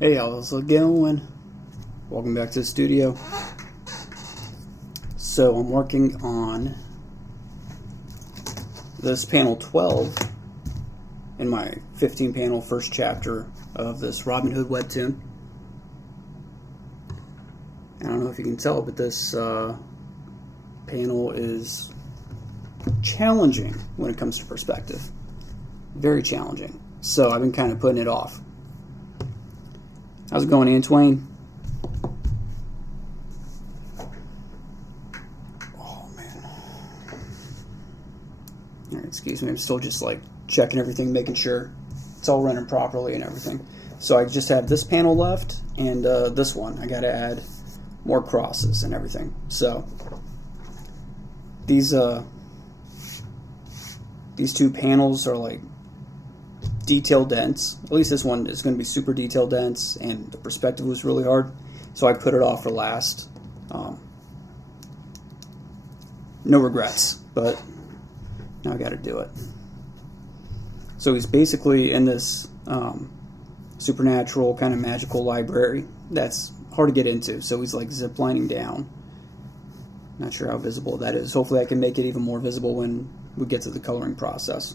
Hey, how's it going? Welcome back to the studio. So I'm working on this panel 12 in my 15 panel first chapter of this Robin Hood webtoon. I don't know if you can tell, but this panel is challenging when it comes to perspective. Very challenging. So I've been kind of putting it off. How's it going, Antoine? Oh, man. All right, excuse me. I'm still just like checking everything, making sure it's all running properly and everything. So I just have this panel left and this one. I got to add more crosses and everything. So these two panels are like detail dense. At least this one is going to be super detail dense, and the perspective was really hard, so I put it off for last. No regrets, but now I got to do it. So he's basically in this supernatural kind of magical library that's hard to get into. So he's like ziplining down. Not sure how visible that is. Hopefully I can make it even more visible when we get to the coloring process.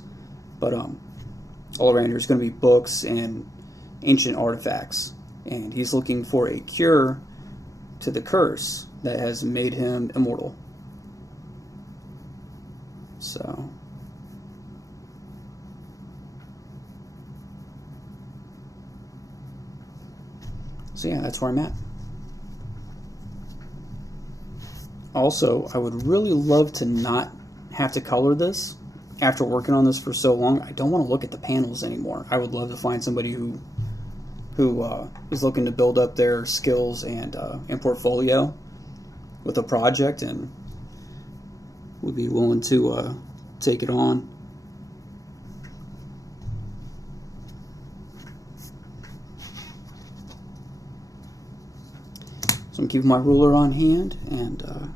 But all around here is going to be books and ancient artifacts, and he's looking for a cure to the curse that has made him immortal. So yeah, that's where I'm at. Also, I would really love to not have to color this. After working on this for so long, I don't want to look at the panels anymore. I would love to find somebody who is looking to build up their skills and portfolio with a project and would be willing to take it on. So I'm keeping my ruler on hand and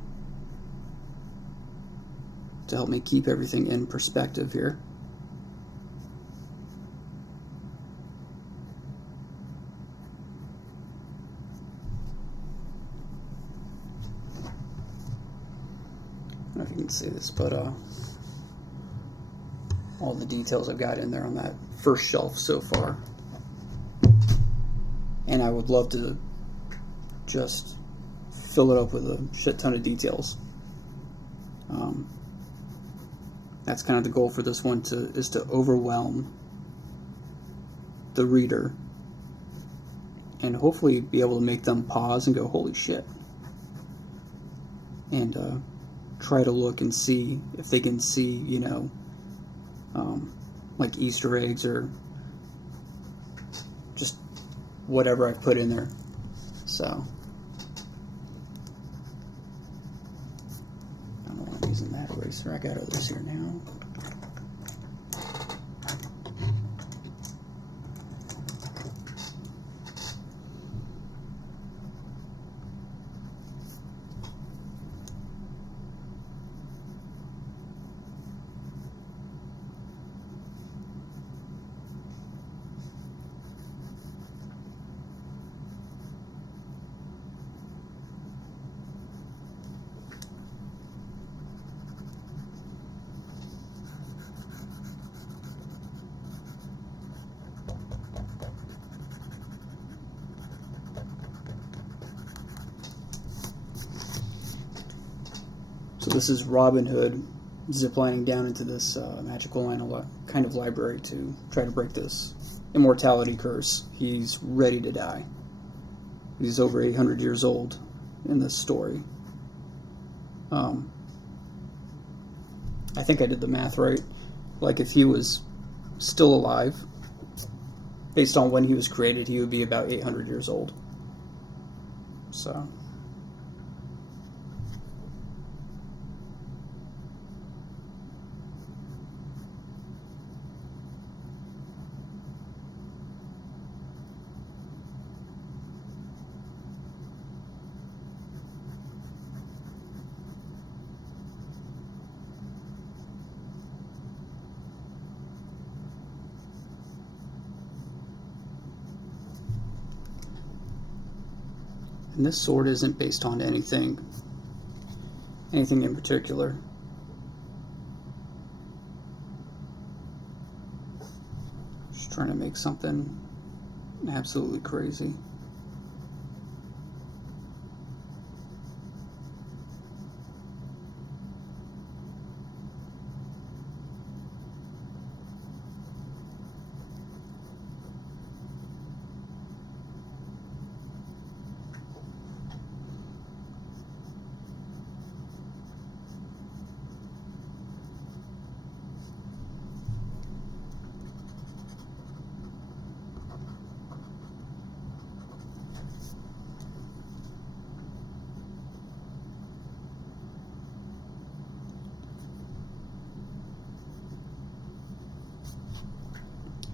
to help me keep everything in perspective here. I don't know if you can see this, but all the details I've got in there on that first shelf so far. And I would love to just fill it up with a shit ton of details. That's kind of the goal for this one, is to overwhelm the reader and hopefully be able to make them pause and go, holy shit, and try to look and see if they can see, you know, like Easter eggs or just whatever I've put in there. So I don't know why I'm using that eraser. I got others here now. So this is Robin Hood ziplining down into this magical kind of library to try to break this immortality curse. He's ready to die. He's over 800 years old in this story. I think I did the math right. Like if he was still alive, based on when he was created, he would be about 800 years old. So And this sword isn't based on anything in particular. Just trying to make something absolutely crazy.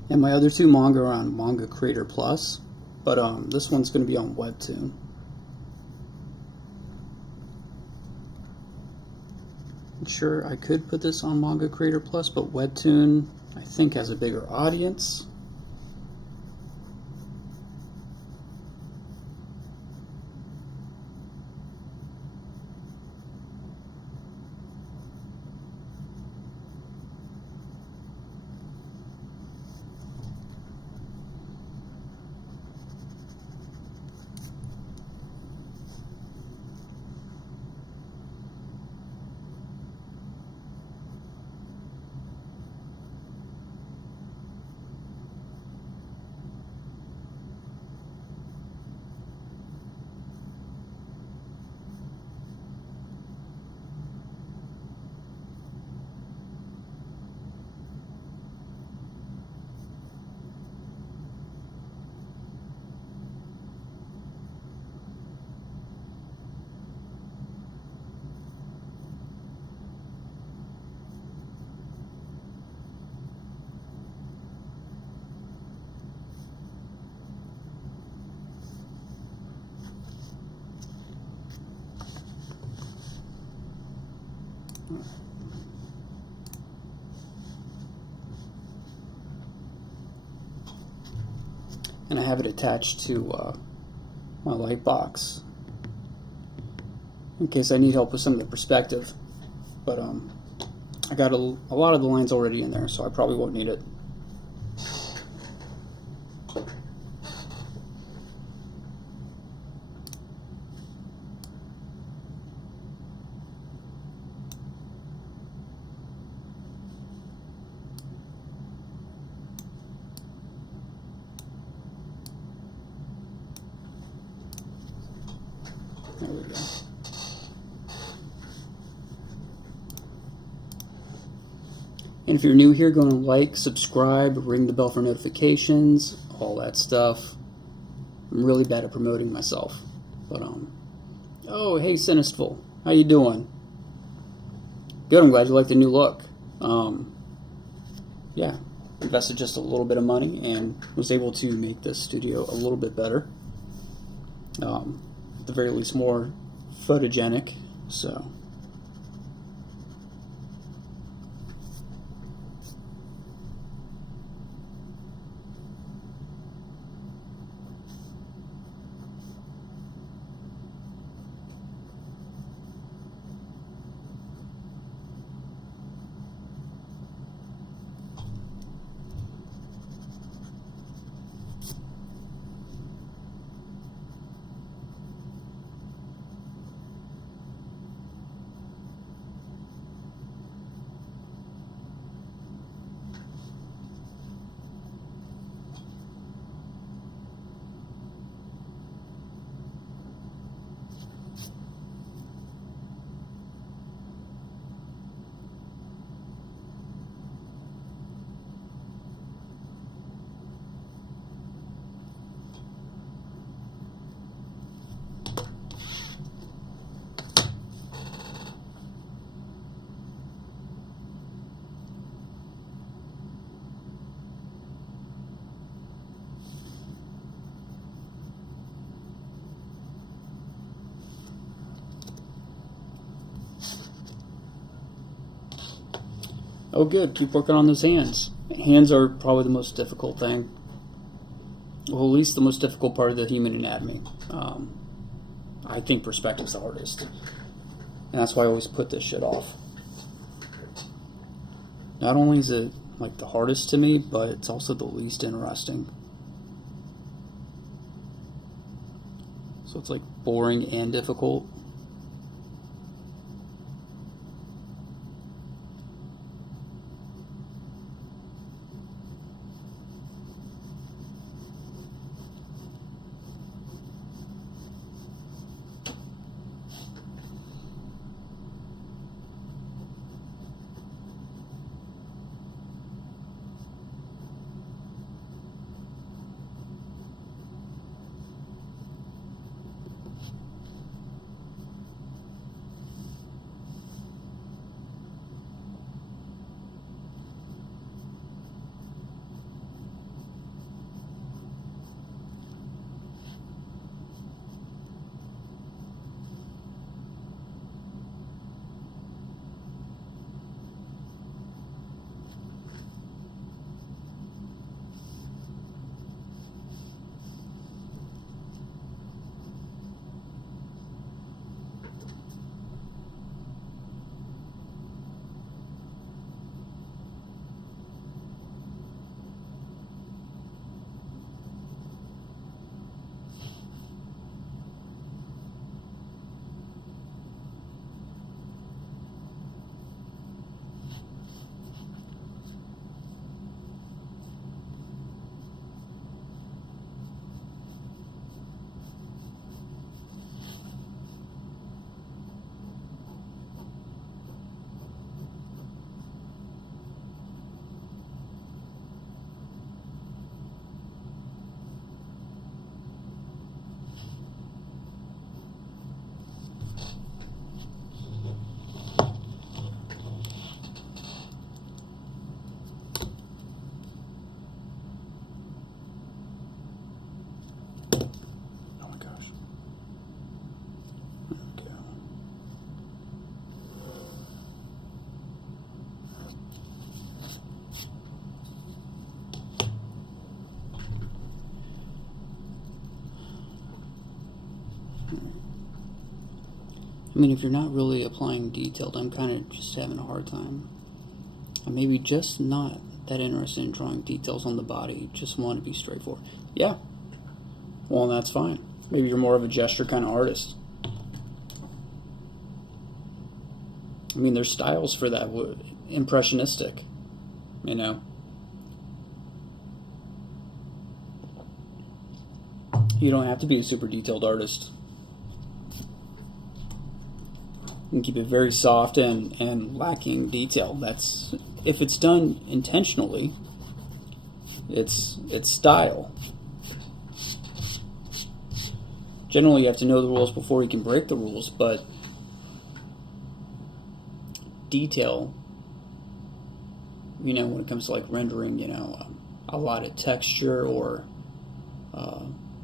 And my other two manga are on Manga Creator Plus, but this one's going to be on WebToon. I'm sure I could put this on Manga Creator Plus, but WebToon, I think, has a bigger audience. And I have it attached to my light box in case I need help with some of the perspective. But I got a lot of the lines already in there, so I probably won't need it. There we go. And if you're new here, go and like, subscribe, ring the bell for notifications, all that stuff. I'm really bad at promoting myself. But oh, hey Sinistful, how you doing? Good, I'm glad you like the new look. Yeah, invested just a little bit of money and was able to make this studio a little bit better. At the very least, more photogenic. So. Oh good, keep working on those hands. Hands are probably the most difficult thing. Well, at least the most difficult part of the human anatomy. I think perspective's the hardest. And that's why I always put this shit off. Not only is it like the hardest to me, but it's also the least interesting. So it's like boring and difficult. I mean, if you're not really applying detailed, I'm kind of just having a hard time. I'm maybe just not that interested in drawing details on the body, just want to be straightforward. Yeah, well, that's fine. Maybe you're more of a gesture kind of artist. I mean, there's styles for that, impressionistic, you know. You don't have to be a super detailed artist. You can keep it very soft and lacking detail. That's, if it's done intentionally, it's style. Generally, you have to know the rules before you can break the rules, but detail, you know, when it comes to like rendering, you know, a lot of texture or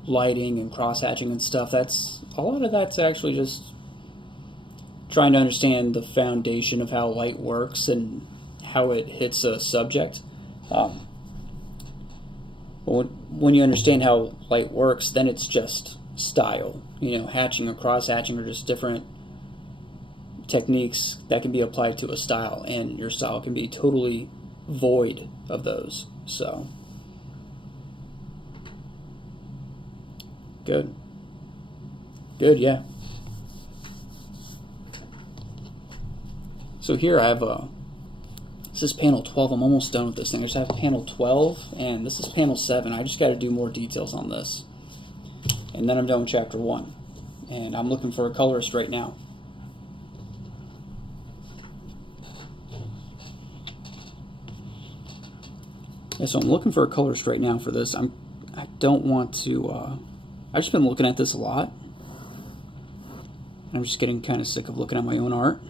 lighting and cross-hatching and stuff, that's, a lot of that's actually just trying to understand the foundation of how light works and how it hits a subject. But when you understand how light works, then it's just style. You know, hatching or cross-hatching are just different techniques that can be applied to a style, and your style can be totally void of those. So, good. Good, yeah. So here I have this is panel 12. I'm almost done with this thing. I just have panel 12, and this is panel 7. I just got to do more details on this. And then I'm done with chapter 1. And I'm looking for a colorist right now. Yeah, so I'm looking for a colorist right now for this. I don't want to, I've just been looking at this a lot. I'm just getting kind of sick of looking at my own art.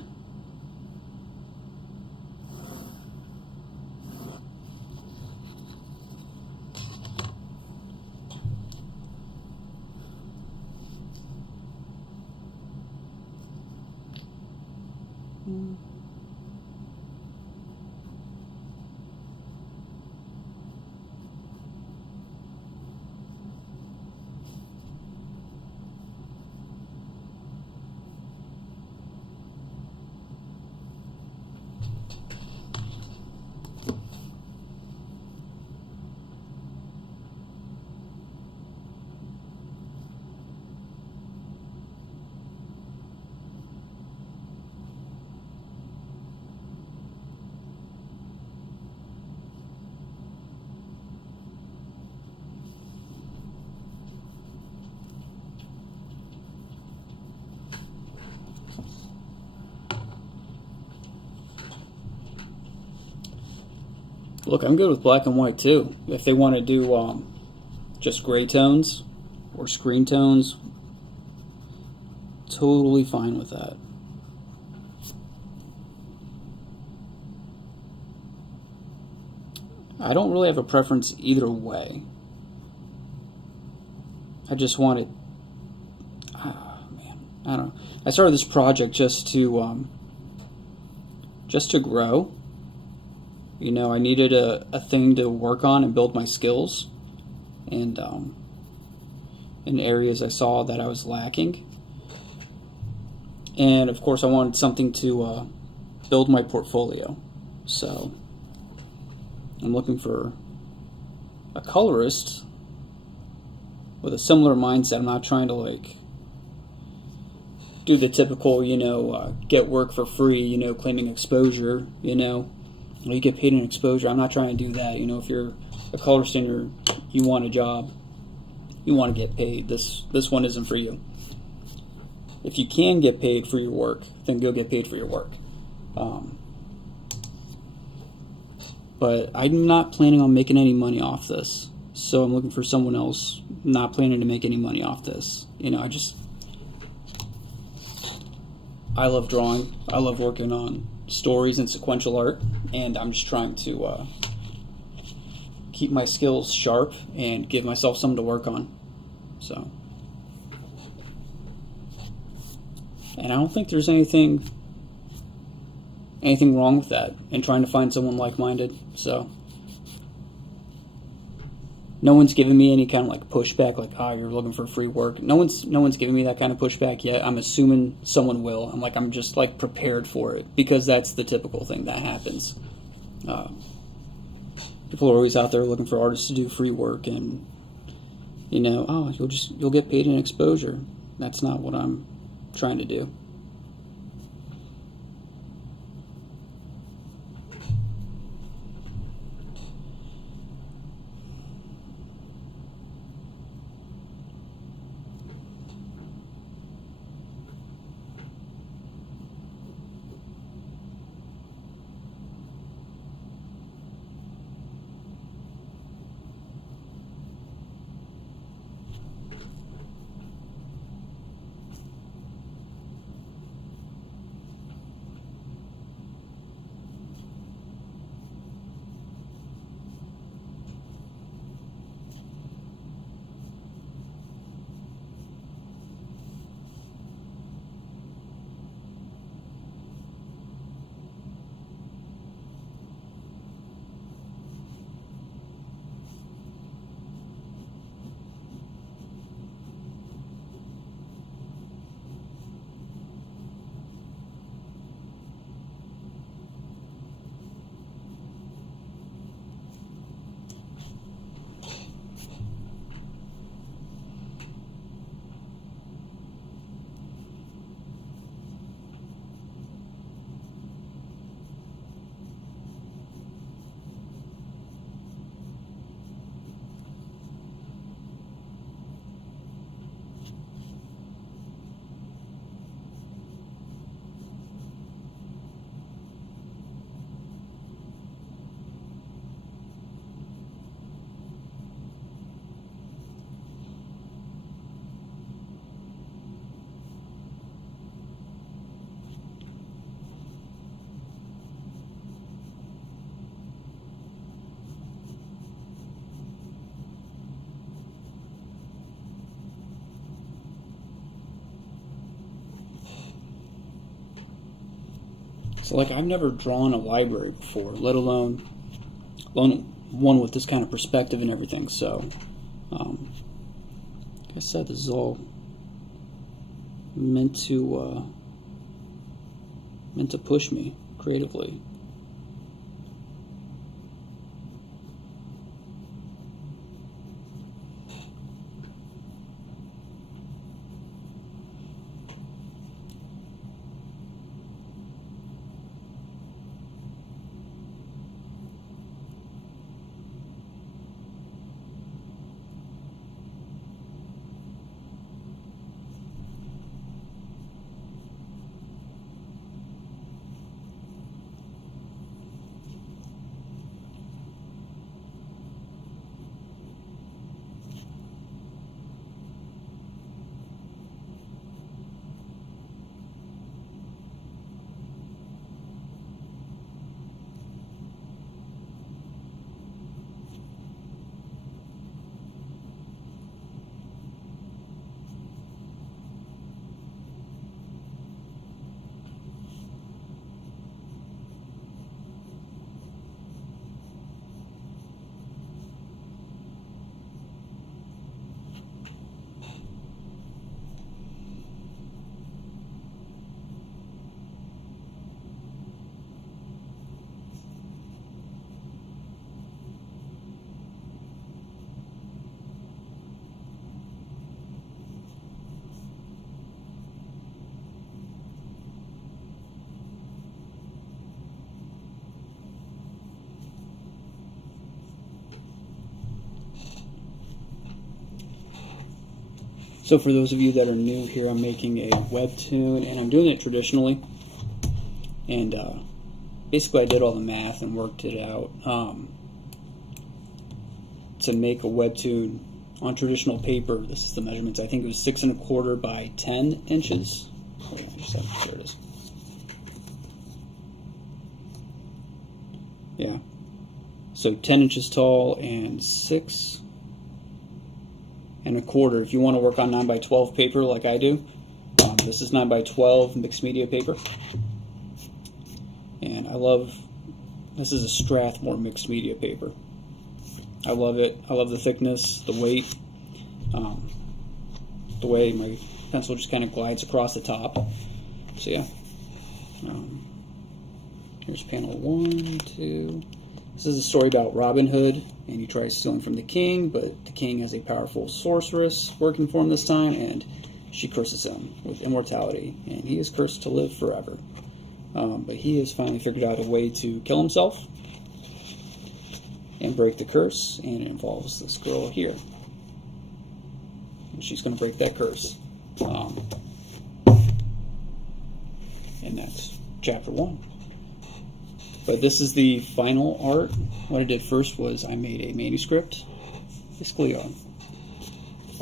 Look, I'm good with black and white too. If they want to do just gray tones or screen tones, totally fine with that. I don't really have a preference either way. I just wanted, man, I don't know. I started this project just to grow. You know, I needed a thing to work on and build my skills, and in areas I saw that I was lacking. And of course, I wanted something to build my portfolio. So I'm looking for a colorist with a similar mindset. I'm not trying to like do the typical, you know, get work for free, you know, claiming exposure, you know, you get paid in exposure. I'm not trying to do that. You know, if you're a colorist and you want a job, you want to get paid. This one isn't for you. If you can get paid for your work, then go get paid for your work. But I'm not planning on making any money off this. So I'm looking for someone else not planning to make any money off this. You know, I love drawing. I love working on stories and sequential art. And I'm just trying to keep my skills sharp and give myself something to work on. So, and I don't think there's anything wrong with that and trying to find someone like-minded. So no one's giving me any kind of like pushback, like, you're looking for free work. No one's giving me that kind of pushback yet. I'm assuming someone will. I'm just like prepared for it, because that's the typical thing that happens. People are always out there looking for artists to do free work, and you know, you'll get paid in exposure. That's not what I'm trying to do. So like, I've never drawn a library before, let alone one with this kind of perspective and everything. So, like I said, this is all meant to push me creatively. So for those of you that are new here, I'm making a webtoon, and I'm doing it traditionally. And basically I did all the math and worked it out to make a webtoon on traditional paper. This is the measurements. I think it was 6 1/4 by 10 inches. There it is. Yeah. So 10 inches tall and 6 1/4. If you want to work on 9 by 12 paper like I do, this is 9 by 12 mixed media paper. And this is a Strathmore mixed media paper. I love it. I love the thickness, the weight, the way my pencil just kind of glides across the top. So yeah. Here's panel 1, 2. This is a story about Robin Hood, and he tries stealing from the king, but the king has a powerful sorceress working for him this time, and she curses him with immortality, and he is cursed to live forever. But he has finally figured out a way to kill himself and break the curse, and it involves this girl here. And she's going to break that curse. And that's chapter 1. But this is the final art. What I did first was I made a manuscript, basically a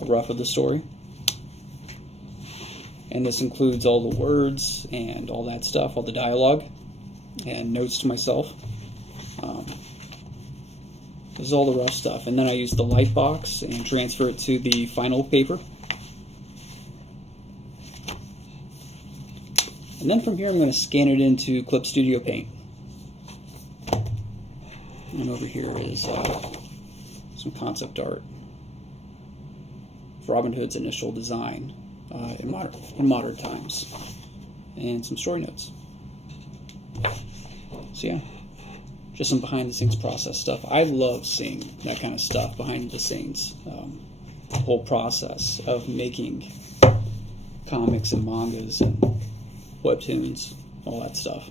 rough of the story. And this includes all the words and all that stuff, all the dialogue, and notes to myself. This is all the rough stuff. And then I used the light box and transfer it to the final paper. And then from here I'm going to scan it into Clip Studio Paint. And over here is some concept art for Robin Hood's initial design in modern times, and some story notes. So yeah, just some behind the scenes process stuff. I love seeing that kind of stuff behind the scenes, the whole process of making comics and mangas and webtoons, all that stuff.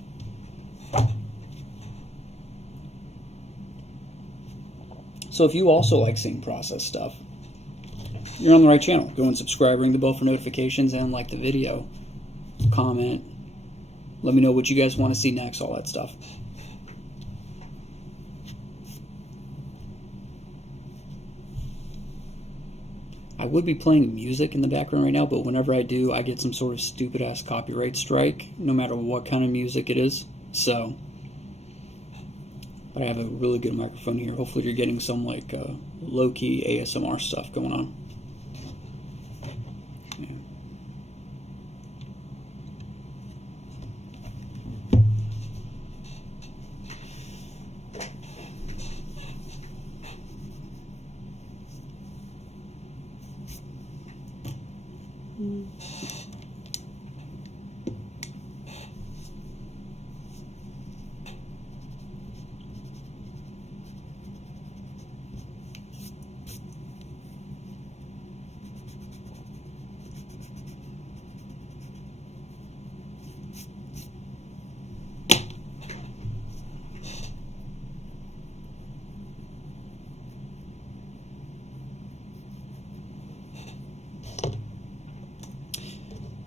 So if you also like seeing process stuff, you're on the right channel. Go and subscribe, ring the bell for notifications, and like the video. Comment. Let me know what you guys want to see next, all that stuff. I would be playing music in the background right now, but whenever I do, I get some sort of stupid-ass copyright strike, no matter what kind of music it is. So, but I have a really good microphone here. Hopefully you're getting some like low-key ASMR stuff going on. Yeah.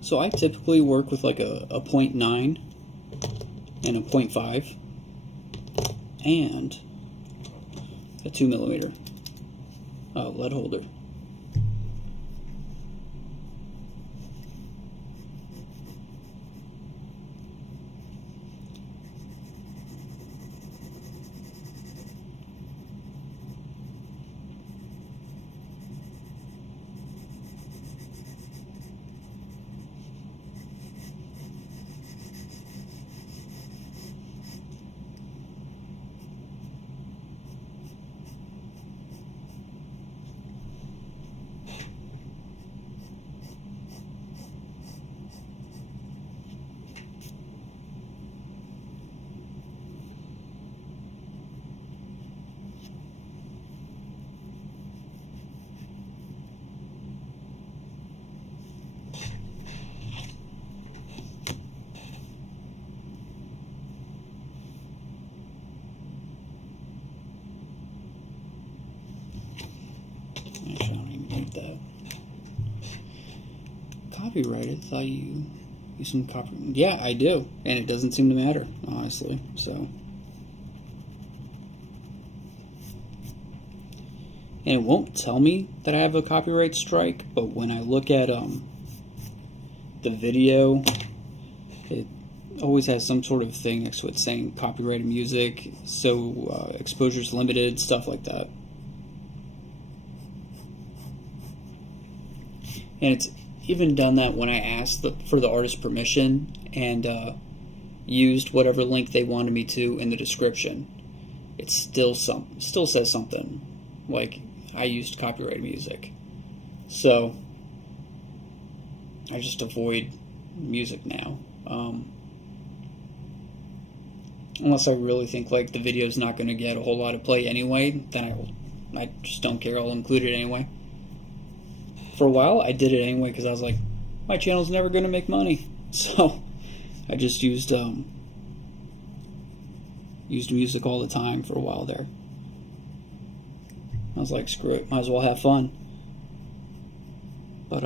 So I typically work with like a 0.9 and a 0.5 and a 2mm lead holder. copyrighted. I thought you used some copyright. Yeah, I do, and it doesn't seem to matter, honestly. So, and it won't tell me that I have a copyright strike, but when I look at the video, it always has some sort of thing next to it saying copyrighted music, so exposure's limited, stuff like that. And it's even done that when I asked for the artist permission and used whatever link they wanted me to in the description. It still says something like I used copyrighted music. So I just avoid music now. Unless I really think like the video's not going to get a whole lot of play anyway, then I just don't care. I'll include it anyway. For a while, I did it anyway because I was like, my channel's never going to make money. So I just used music all the time for a while there. I was like, screw it, might as well have fun. But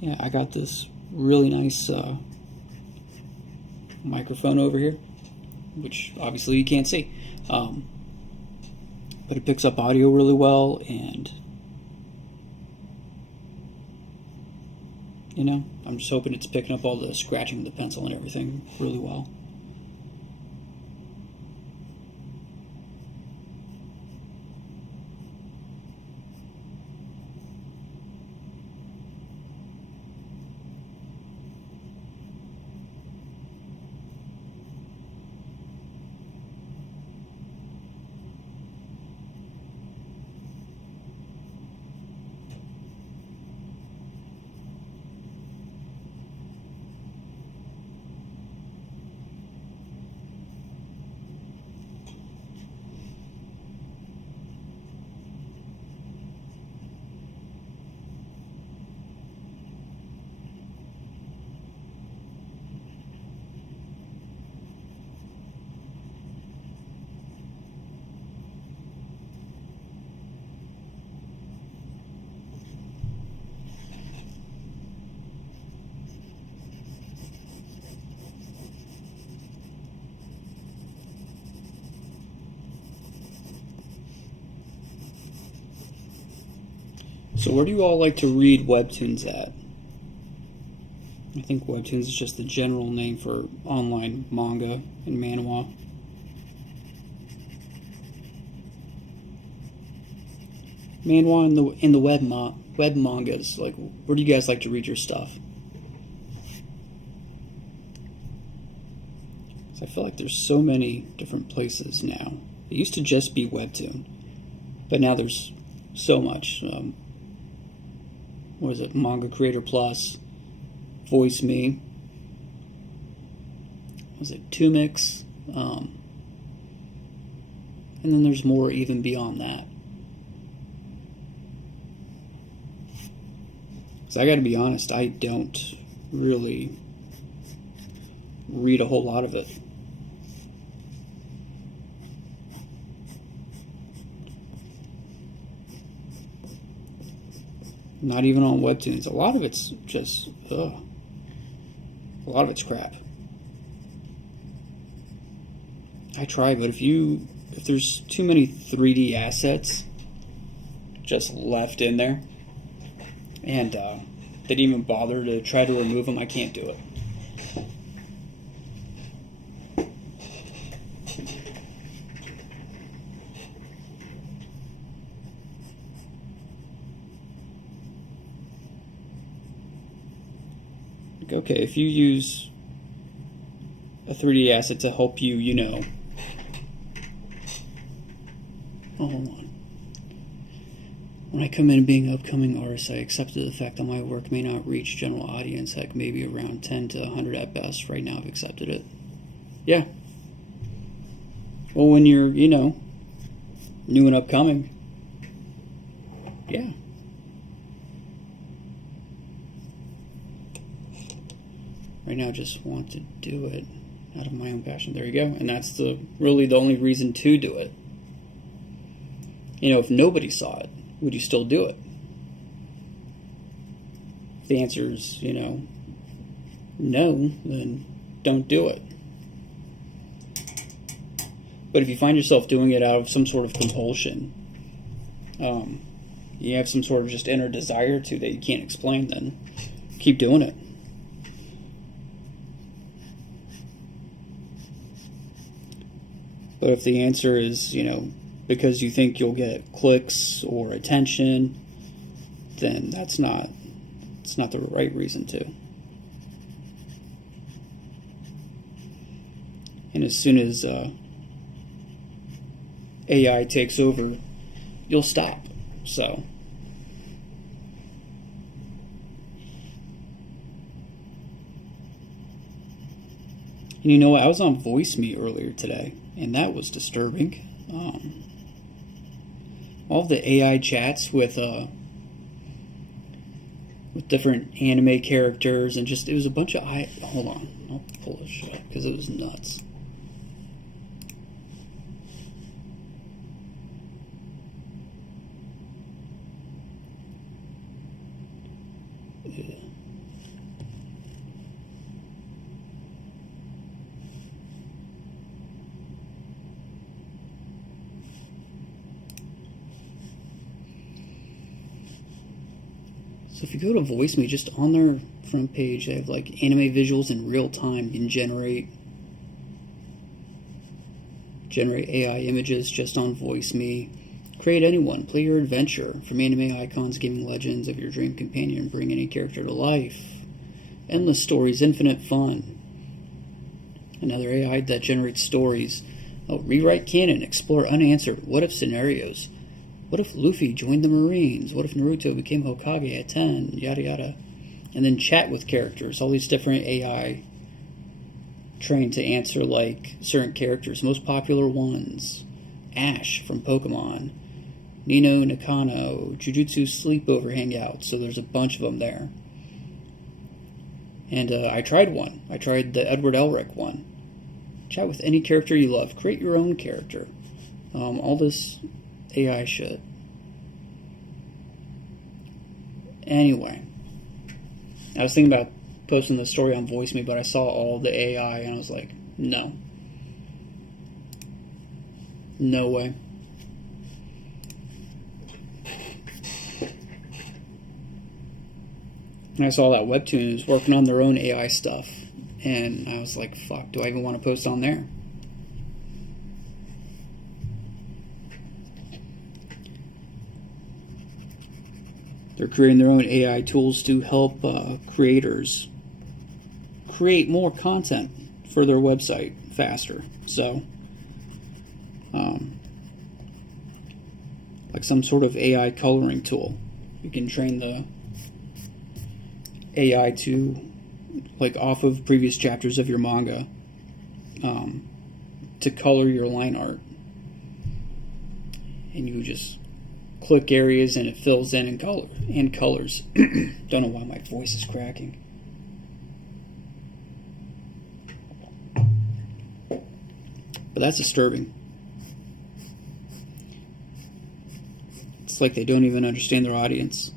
yeah, I got this really nice microphone over here, which obviously you can't see. But it picks up audio really well, and you know, I'm just hoping it's picking up all the scratching of the pencil and everything really well. So where do you all like to read webtoons at? I think webtoons is just the general name for online manga and manhwa. Manhwa in the web mangas. Like, where do you guys like to read your stuff? So I feel like there's so many different places now. It used to just be Webtoon, but now there's so much. What is it? Manga Creator Plus, Voice Me. Was it Tumix? And then there's more even beyond that. So I got to be honest, I don't really read a whole lot of it. Not even on webtoons. A lot of it's just, a lot of it's crap. I try, but if there's too many 3D assets just left in there, and they didn't even bother to try to remove them, I can't do it. Okay, if you use a 3D asset to help you, you know. Oh, hold on. When I come in being an upcoming artist, I accepted the fact that my work may not reach general audience, heck, maybe around 10 to 100 at best. Right now, I've accepted it. Yeah. Well, when you're, you know, new and upcoming, yeah. Right now, I just want to do it out of my own passion. There you go. And that's really the only reason to do it. You know, if nobody saw it, would you still do it? If the answer's, no, then don't do it. But if you find yourself doing it out of some sort of compulsion, you have some sort of just inner desire to that you can't explain, then keep doing it. But if the answer is, because you think you'll get clicks or attention, then it's not the right reason to. And as soon as AI takes over, you'll stop. So and I was on VoiceMe earlier today, and that was disturbing. All the AI chats with different anime characters, and it was a bunch of hold on, I'll pull this up because it was nuts. So if you go to VoiceMe, just on their front page, they have like anime visuals in real time. You can generate AI images just on VoiceMe. Create anyone, play your adventure, from anime icons, gaming legends of your dream companion, bring any character to life. Endless stories, infinite fun. Another AI that generates stories. Rewrite canon, explore unanswered what-if scenarios. What if Luffy joined the Marines? What if Naruto became Hokage at 10? Yada yada. And then chat with characters. All these different AI trained to answer like certain characters. Most popular ones. Ash from Pokemon. Nino Nakano. Jujutsu Sleepover Hangout. So there's a bunch of them there. And I tried one. I tried the Edward Elric one. Chat with any character you love. Create your own character. All this AI shit. Anyway, I was thinking about posting this story on VoiceMe, but I saw all the AI and I was like, no. No way. And I saw that WebToon is working on their own AI stuff, and I was like, fuck, do I even want to post on there? They're creating their own AI tools to help creators create more content for their website faster. So, like some sort of AI coloring tool. You can train the AI to, like off of previous chapters of your manga, to color your line art. And you just click areas and it fills in colors. Don't know why my voice is cracking. But that's disturbing. It's like they don't even understand their audience.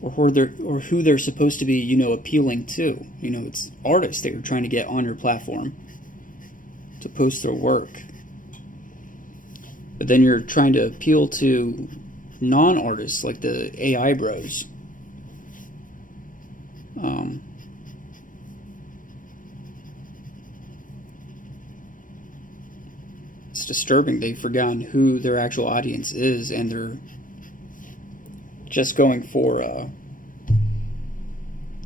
Or who they're supposed to be, appealing to. It's artists that you're trying to get on your platform to post their work. But then you're trying to appeal to non-artists, like the AI bros. It's disturbing. They've forgotten who their actual audience is, and they're just going for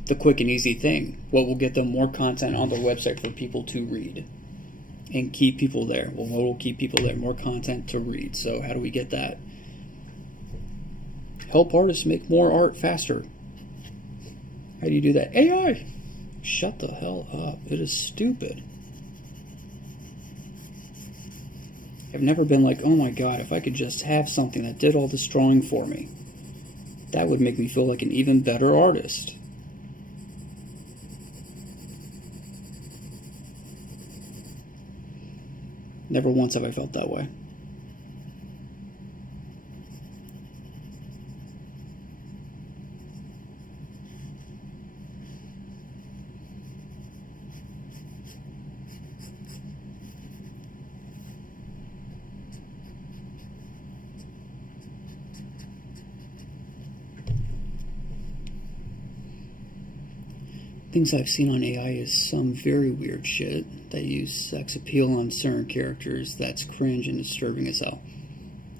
the quick and easy thing. What will get them more content on their website for people to read and keep people there? Well, what will keep people there? More content to read. So how do we get that? Help artists make more art faster. How do you do that? AI! Shut the hell up. It is stupid. I've never been like, oh my god, if I could just have something that did all this drawing for me, that would make me feel like an even better artist. Never once have I felt that way. things I've seen on AI is some very weird shit that use sex appeal on certain characters that's cringe and disturbing as hell.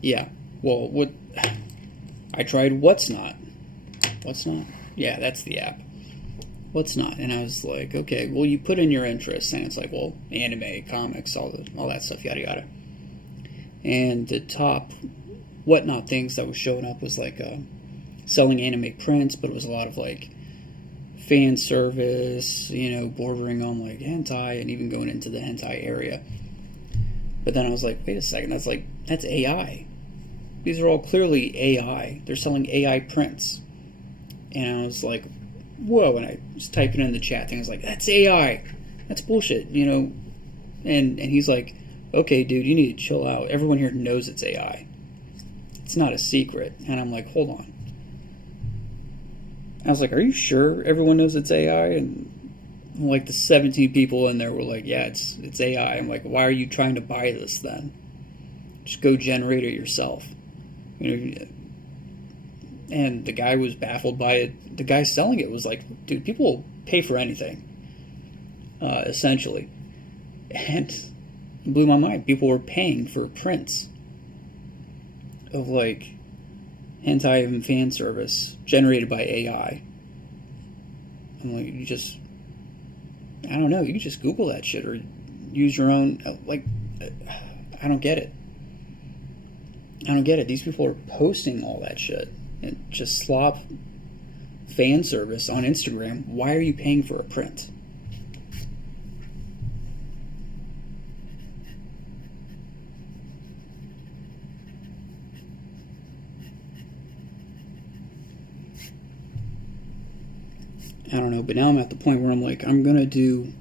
Yeah, well, what... I tried What's Not. What's Not? Yeah, that's the app. What's Not? And I was like, okay, well, you put in your interests, and it's like, well, anime, comics, all that stuff, yada yada. And the top Whatnot things that was showing up was like selling anime prints, but it was a lot of like fan service, bordering on like hentai and even going into the hentai area. But then I was like, wait a second, that's AI. These are all clearly AI. They're selling AI prints. And I was like, whoa, and I was typing in the chat thing. I was like, that's AI. That's bullshit, And he's like, okay, dude, you need to chill out. Everyone here knows it's AI. It's not a secret. And I'm like, hold on. I was like, are you sure everyone knows it's AI? And like the 17 people in there were like, yeah, it's AI. I'm like, why are you trying to buy this then? Just go generate it yourself. And the guy was baffled by it. The guy selling it was like, dude, people will pay for anything, essentially. And it blew my mind. People were paying for prints of like hentai and fan service generated by AI. I'm like, I don't know, you can just Google that shit or use your own, I don't get it. These people are posting all that shit and just slop fan service on Instagram. Why are you paying for a print? I don't know, but now I'm at the point where I'm like, I'm gonna do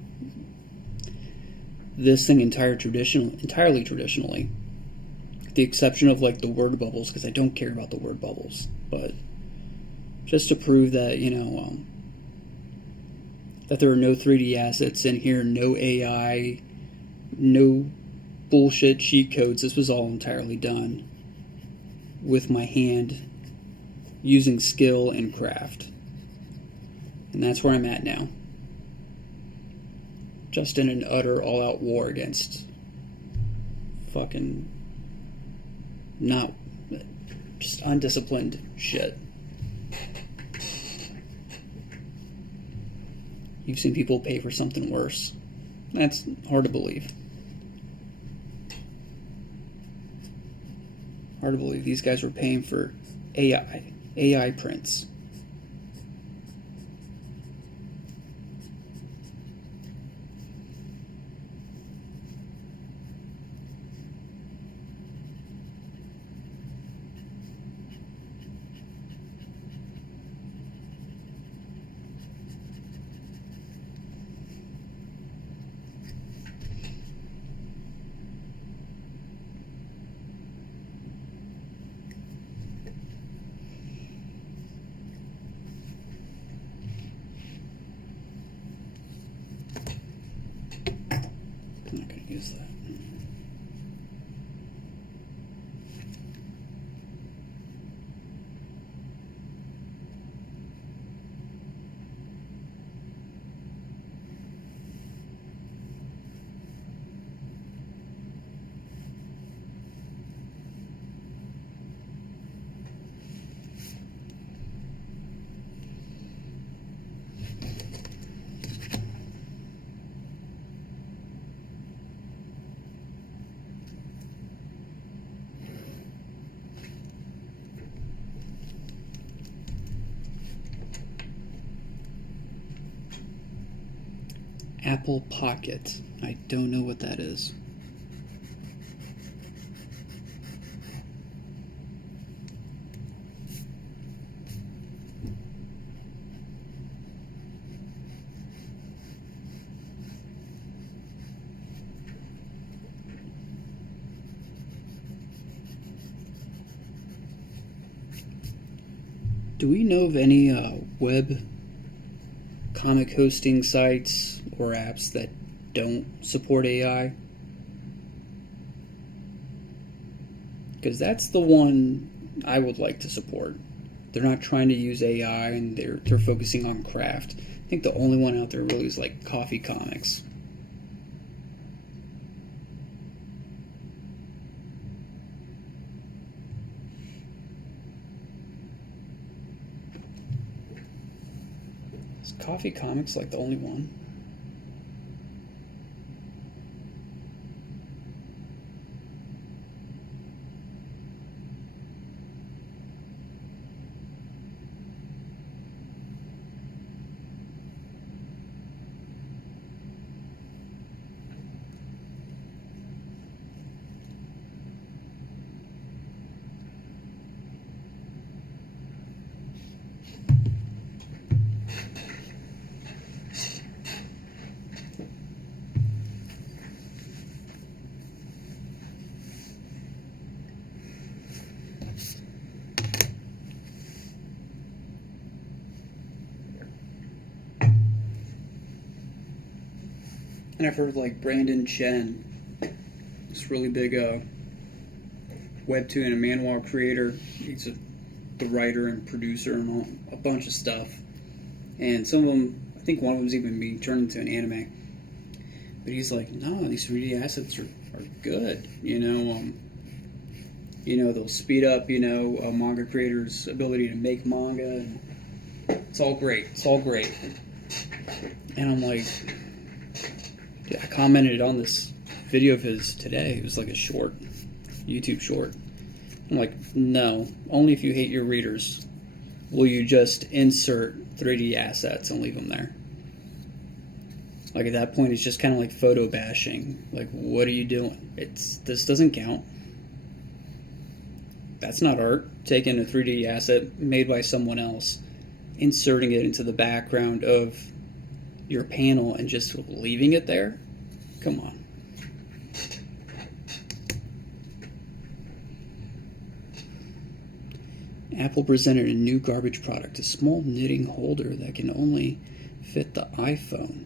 this thing entirely traditionally, with the exception of like the word bubbles, because I don't care about the word bubbles, but just to prove that that there are no 3D assets in here, no AI, no bullshit cheat codes. This was all entirely done with my hand, using skill and craft. And that's where I'm at now. Just in an utter all-out war against fucking just undisciplined shit. You've seen people pay for something worse. That's hard to believe. Hard to believe these guys were paying for AI prints. I'm not going to use that. Apple Pocket. I don't know what that is. Do we know of any web comic hosting sites or apps that don't support AI? Because that's the one I would like to support. they're not trying to use AI, and they're focusing on craft. I think the only one out there really is like Coffee Comics. Is Coffee Comics like the only one? And I've heard like Brandon Chen, this really big webtoon and manhwa creator. He's the writer and producer and a bunch of stuff. And some of them, I think one of them's even being turned into an anime. But he's like, no, these 3D assets are good. They'll speed up, a manga creator's ability to make manga. And it's all great. It's all great. And I'm like, I commented on this video of his today. It was like a short, YouTube short. I'm like, no, only if you hate your readers will you just insert 3D assets and leave them there. Like at that point, it's just kind of like photo bashing. Like, what are you doing? This doesn't count. That's not art. Taking a 3D asset made by someone else, inserting it into the background of your panel and just leaving it there? Come on. Apple presented a new garbage product, a small knitting holder that can only fit the iPhone.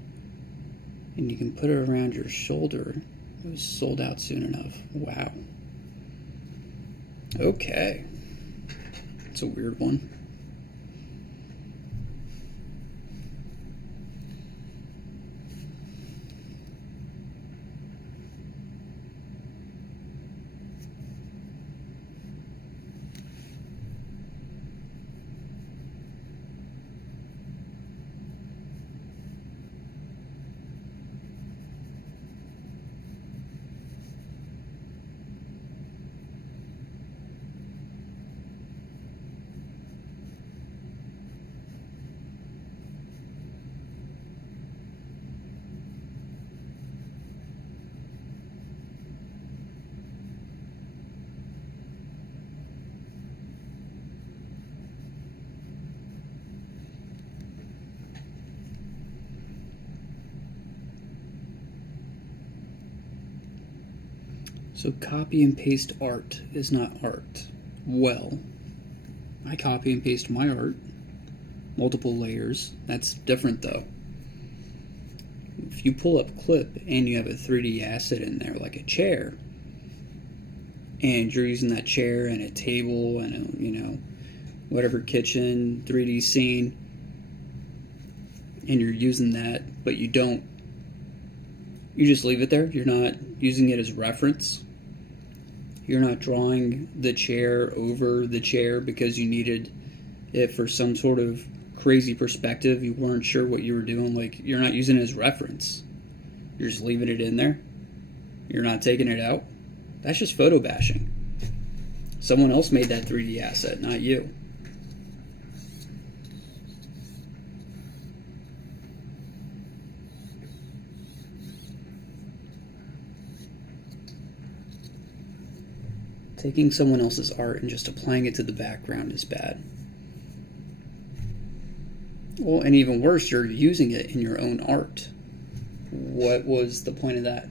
And you can put it around your shoulder. It was sold out soon enough. Wow. Okay. It's a weird one. So copy and paste art is not art. Well, I copy and paste my art. Multiple layers. That's different though. If you pull up Clip and you have a 3D asset in there, like a chair, and you're using that chair and a table and a, whatever kitchen 3D scene, and you're using that, but you just leave it there. You're not using it as reference. You're not drawing the chair over the chair because you needed it for some sort of crazy perspective. You weren't sure what you were doing. Like, you're not using it as reference. You're just leaving it in there. You're not taking it out. That's just photo bashing. Someone else made that 3D asset, not you. Taking someone else's art and just applying it to the background is bad. Well, and even worse, you're using it in your own art. What was the point of that?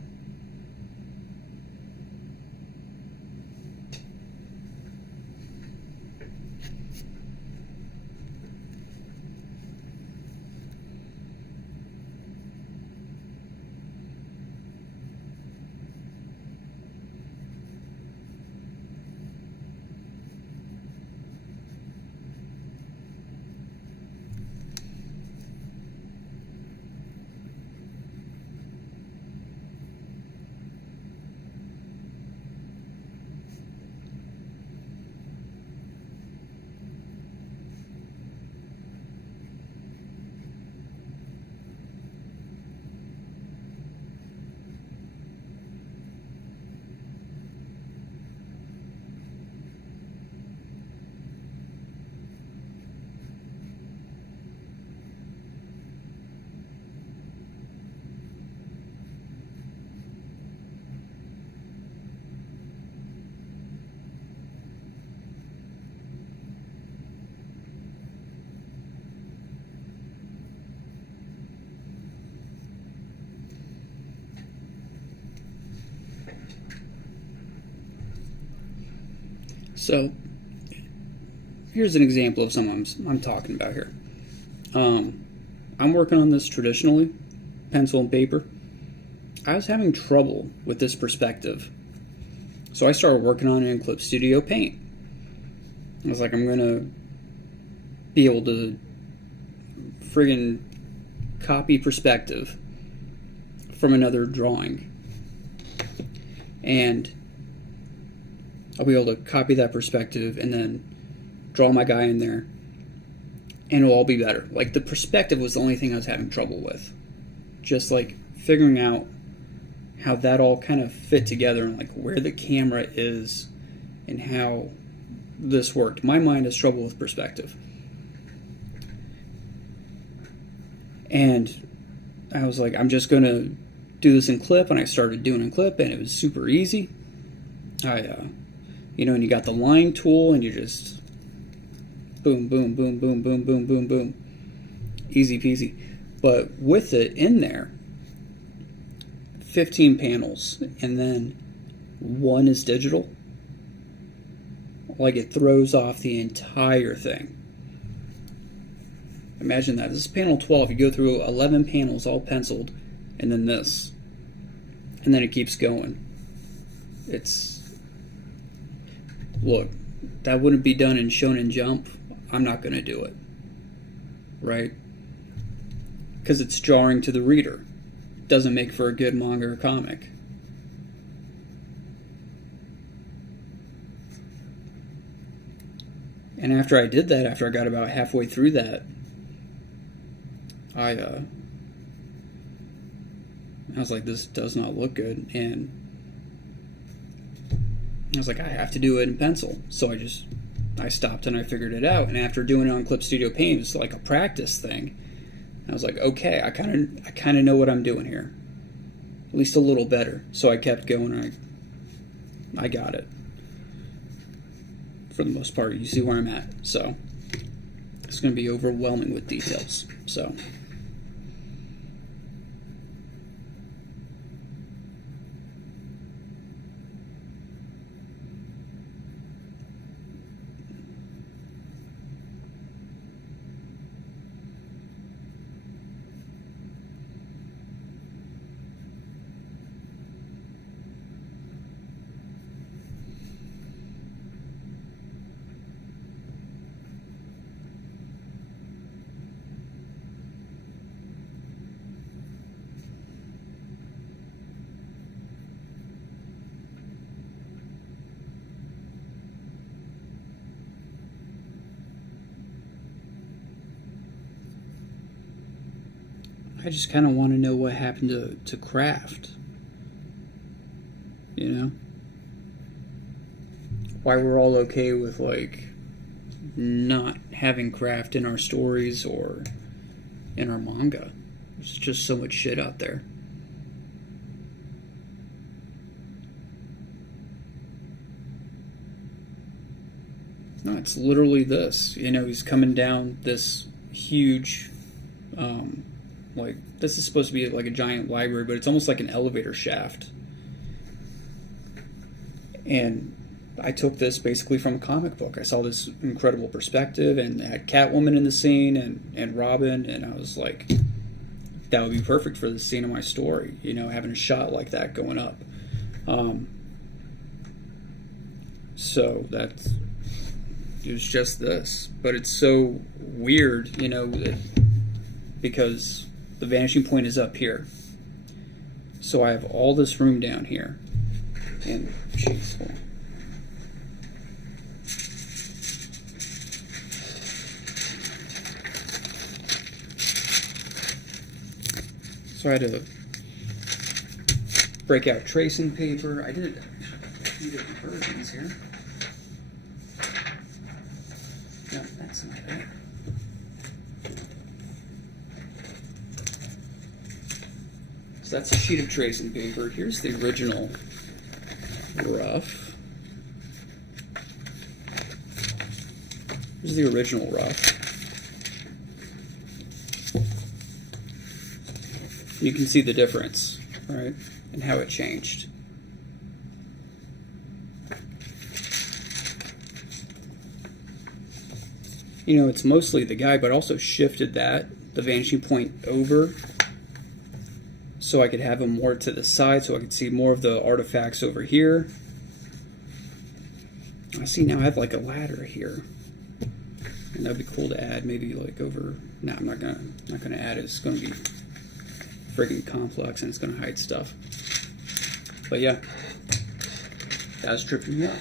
So here's an example of something I'm talking about here. I'm working on this traditionally, pencil and paper. I was having trouble with this perspective, so I started working on it in Clip Studio Paint. I was like, I'm gonna be able to friggin' copy perspective from another drawing, and I'll be able to copy that perspective and then draw my guy in there, and it'll all be better. Like, the perspective was the only thing I was having trouble with. Just like figuring out how that all kind of fit together and like where the camera is and how this worked. My mind has trouble with perspective. And I was like, I'm just going to do this in Clip, and I started doing it in Clip, and it was super easy. And you got the line tool, and you just boom, boom, boom, boom, boom, boom, boom, boom. Easy peasy. But with it in there, 15 panels, and then one is digital. Like, it throws off the entire thing. Imagine that. This is panel 12. You go through 11 panels all penciled, and then this. And then it keeps going. Look, that wouldn't be done in Shonen Jump. I'm not going to do it. Right? Because it's jarring to the reader. It doesn't make for a good manga or comic. And after I did that, after I got about halfway through that, I was like, this does not look good, and I was like, I have to do it in pencil. So I stopped and I figured it out, and after doing it on Clip Studio Paint, it was like a practice thing. I was like, okay, I kind of know what I'm doing here, at least a little better. So I kept going, and I got it for the most part. You see where I'm at. So it's going to be overwhelming with details. So I just kind of want to know what happened to craft. You know? Why we're all okay with, like, not having craft in our stories or in our manga. There's just so much shit out there. No, it's literally this. He's coming down this huge... like, this is supposed to be like a giant library, but it's almost like an elevator shaft. And I took this basically from a comic book. I saw this incredible perspective, and it had Catwoman in the scene, and Robin, and I was like, that would be perfect for the scene of my story, having a shot like that going up. So it was just this. But it's so weird, because the vanishing point is up here. So I have all this room down here. And, jeez. So I had to break out tracing paper. I did a few different versions here. No, that's not it. So that's a sheet of tracing paper. Here's the original rough. Here's the original rough. You can see the difference, right? And how it changed. you know, it's mostly the guy, but also shifted the vanishing point over so I could have him more to the side so I could see more of the artifacts over here. I see now I have like a ladder here. And that'd be cool to add, maybe like over. No, I'm not gonna add it. It's gonna be friggin' complex and it's gonna hide stuff. But yeah, that's tripping me out.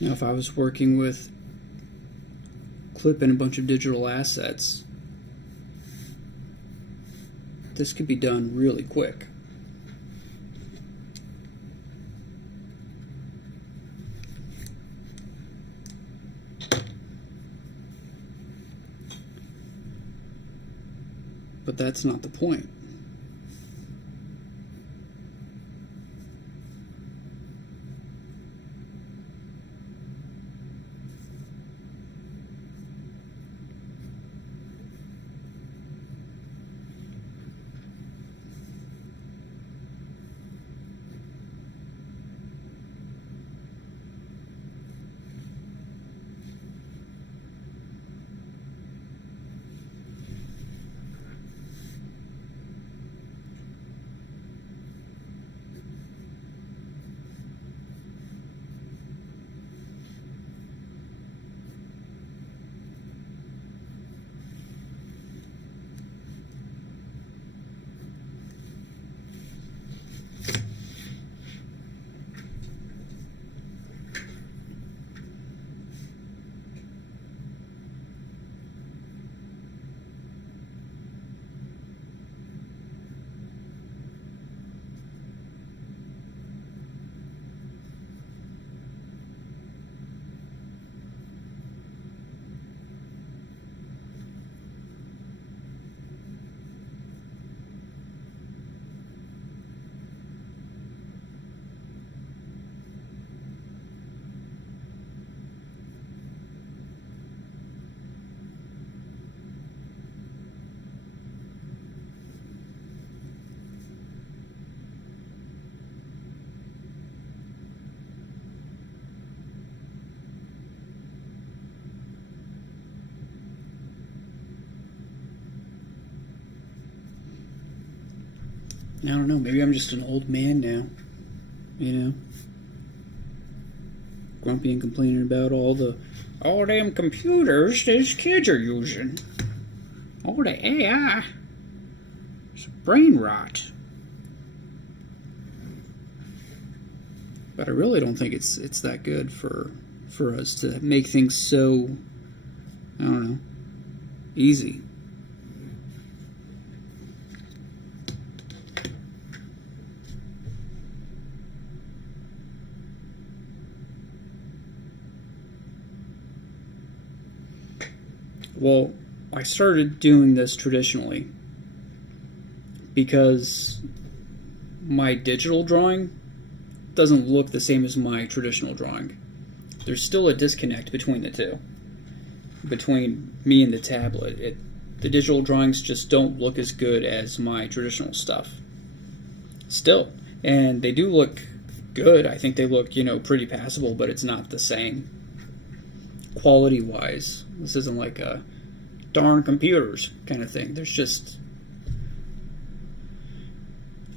Now, if I was working with clipping a bunch of digital assets, this could be done really quick. But that's not the point. I don't know, maybe I'm just an old man now, you know? Grumpy and complaining about all them computers these kids are using. All the AI. It's brain rot. But I really don't think it's that good for us to make things so, I don't know, easy. Well, I started doing this traditionally because my digital drawing doesn't look the same as my traditional drawing. There's still a disconnect between the two, between me and the tablet. The digital drawings just don't look as good as my traditional stuff. Still, and they do look good. I think they look, pretty passable, but it's not the same. Quality-wise, this isn't like a darn computers kind of thing. There's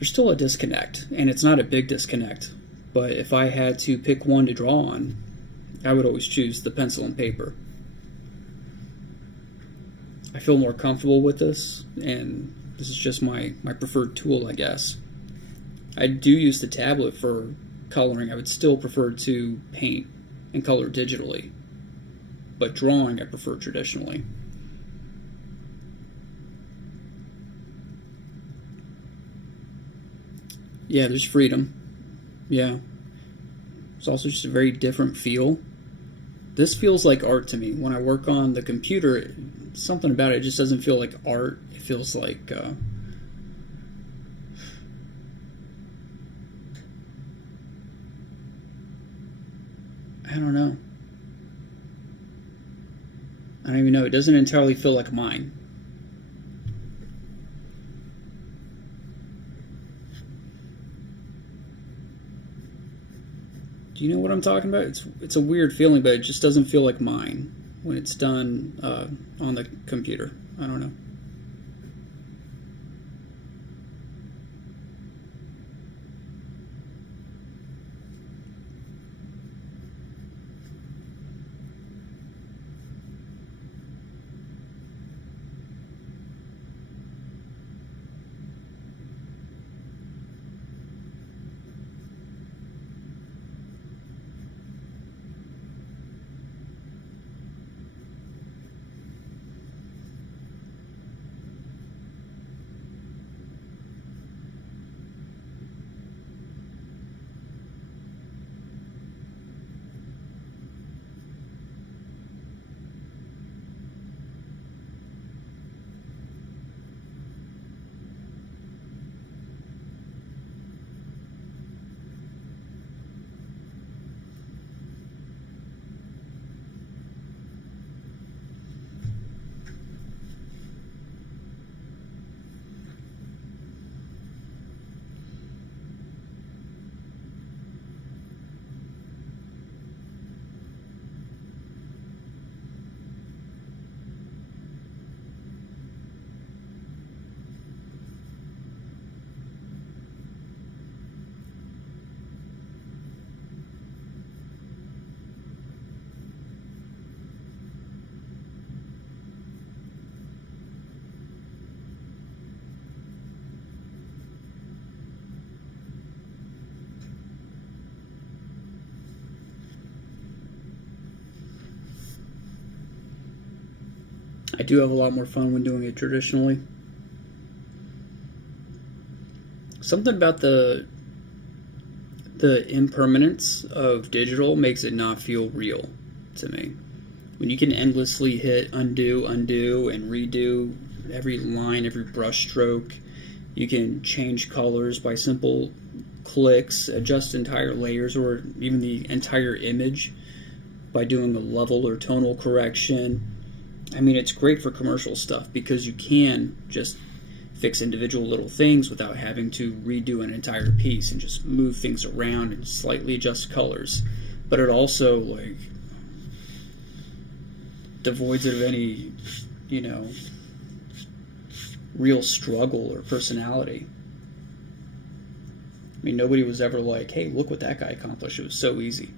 still a disconnect, and it's not a big disconnect. But if I had to pick one to draw on, I would always choose the pencil and paper. I feel more comfortable with this, and this is just my preferred tool, I guess. I do use the tablet for coloring. I would still prefer to paint and color digitally, but drawing I prefer traditionally. Yeah, there's freedom. Yeah. It's also just a very different feel. This feels like art to me. When I work on the computer, something about it just doesn't feel like art. It feels like I don't know. I don't even know. It doesn't entirely feel like mine. Do you know what I'm talking about? It's a weird feeling, but it just doesn't feel like mine when it's done on the computer. I don't know. I do have a lot more fun when doing it traditionally. Something about the impermanence of digital makes it not feel real to me. When you can endlessly hit undo, undo, and redo every line, every brush stroke, you can change colors by simple clicks, adjust entire layers or even the entire image by doing a level or tonal correction. I mean, it's great for commercial stuff because you can just fix individual little things without having to redo an entire piece and just move things around and slightly adjust colors. But it also, devoids it of any, real struggle or personality. I mean, nobody was ever like, hey, look what that guy accomplished. It was so easy.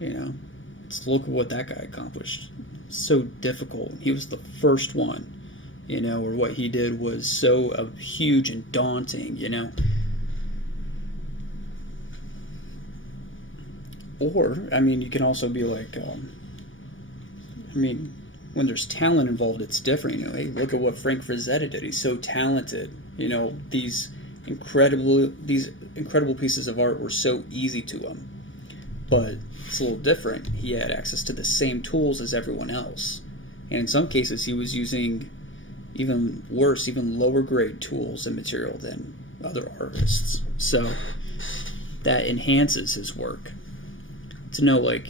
It's look at what that guy accomplished. It's so difficult. He was the first one, or what he did was so huge and daunting, Or, you can also be like, when there's talent involved, it's different. Hey, look at what Frank Frazetta did. He's so talented. These incredible pieces of art were so easy to him. But it's a little different. He had access to the same tools as everyone else. And in some cases, he was using even worse, even lower grade tools and material than other artists. So that enhances his work. To know, like,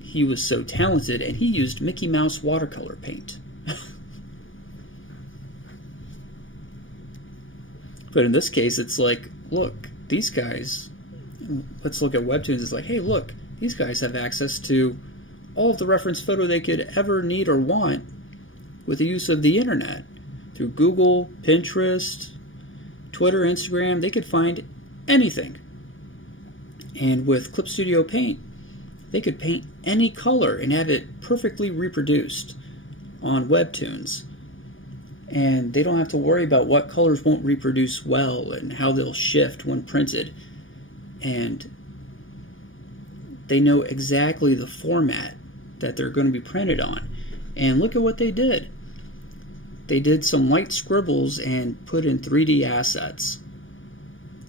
he was so talented, and he used Mickey Mouse watercolor paint. But in this case, it's like, look, these guys, let's look at WebToons. It's like, hey, look, these guys have access to all of the reference photo they could ever need or want with the use of the internet. Through Google, Pinterest, Twitter, Instagram, they could find anything. And with Clip Studio Paint, they could paint any color and have it perfectly reproduced on WebToons. And they don't have to worry about what colors won't reproduce well and how they'll shift when printed. And they know exactly the format that they're going to be printed on. And look at what they did. They did some light scribbles and put in 3D assets.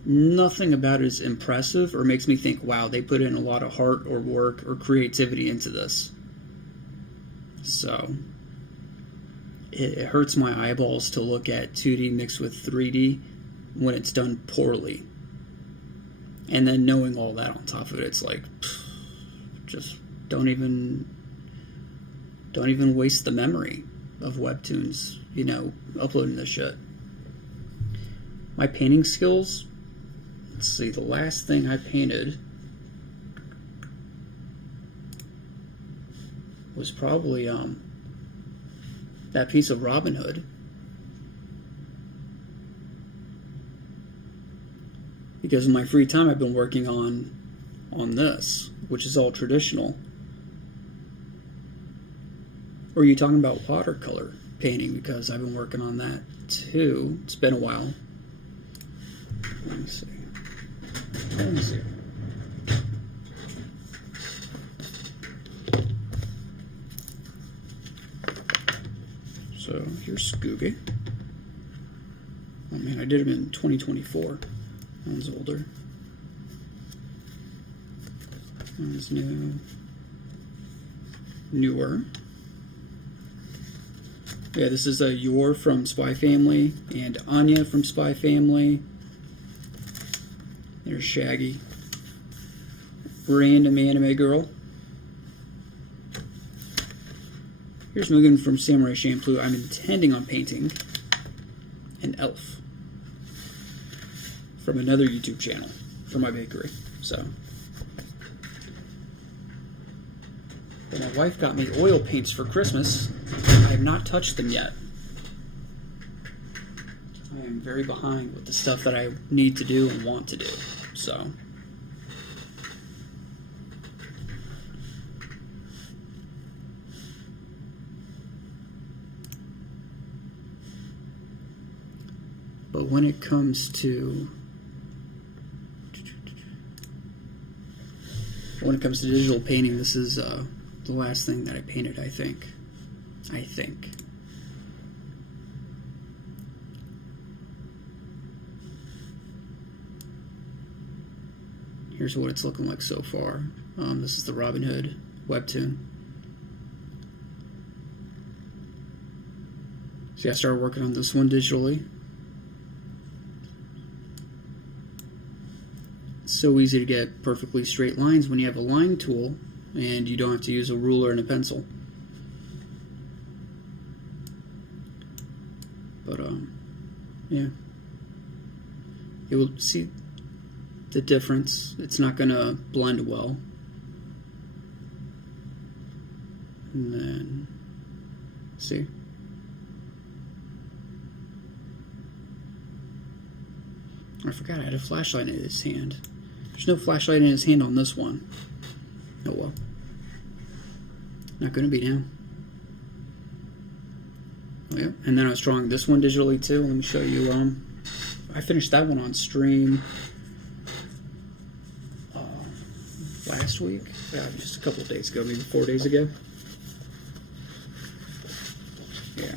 Nothing about it is impressive or makes me think, wow, they put in a lot of heart or work or creativity into this. So it hurts my eyeballs to look at 2D mixed with 3D when it's done poorly. And then knowing all that on top of it, it's like, just don't even waste the memory of WebToons, uploading this shit. My painting skills, let's see, the last thing I painted was probably that piece of Robin Hood. Because in my free time I've been working on this, which is all traditional. Or are you talking about watercolor painting? Because I've been working on that too. It's been a while. Let me see. So here's Scooby. Oh man, I did him in 2024. That one's older. That one's newer. Yeah, this is Yor from Spy Family and Anya from Spy Family. There's Shaggy. Random anime girl. Here's Mugen from Samurai Champloo. I'm intending on painting an elf from another YouTube channel for my bakery. So, but my wife got me oil paints for Christmas. I have not touched them yet. I am very behind with the stuff that I need to do and want to do. So, but when it comes to digital painting, this is the last thing that I painted, I think. Here's what it's looking like so far. This is the Robin Hood webtoon. See, I started working on this one digitally. It's so easy to get perfectly straight lines when you have a line tool and you don't have to use a ruler and a pencil. But, yeah. You will see the difference. It's not going to blend well. And then, see? I forgot I had a flashlight in his hand. There's no flashlight in his hand on this one. Oh well. Not going to be now. Oh yeah, and then I was drawing this one digitally too. Let me show you. I finished that one on stream last week. Yeah, just a couple of days ago, maybe 4 days ago. Yeah,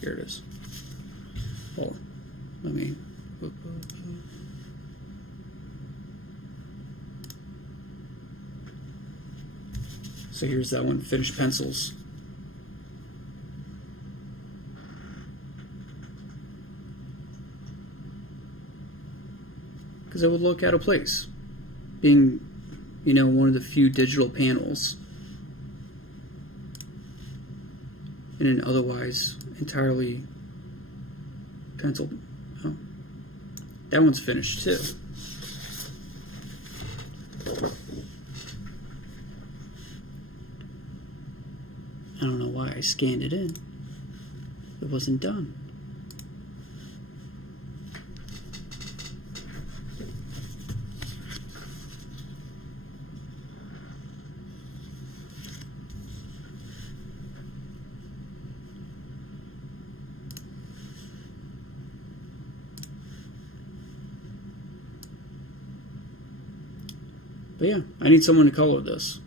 here it is. Hold on. Let me. So here's that one, finished pencils. because it would look out of place, being, one of the few digital panels in an otherwise entirely pencil. Oh, that one's finished too. I don't know why I scanned it in. It wasn't done. But yeah, I need someone to color this.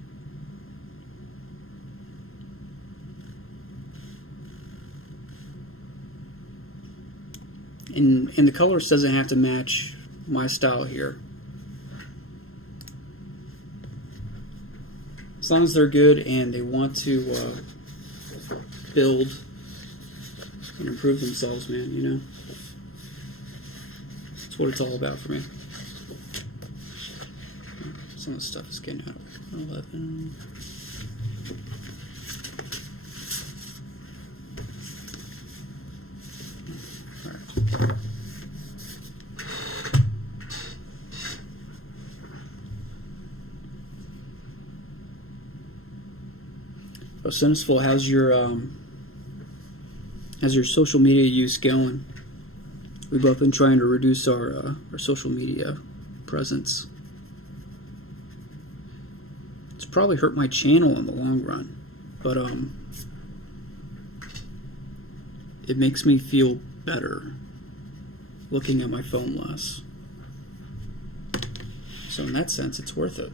And the colors doesn't have to match my style here. As long as they're good and they want to build and improve themselves, man, That's what it's all about for me. Some of the stuff is getting out of 11. Alright. Oh, Sinusful, how's your social media use going? We've both been trying to reduce our social media presence. It's probably hurt my channel in the long run, but it makes me feel better looking at my phone less. So in that sense, it's worth it.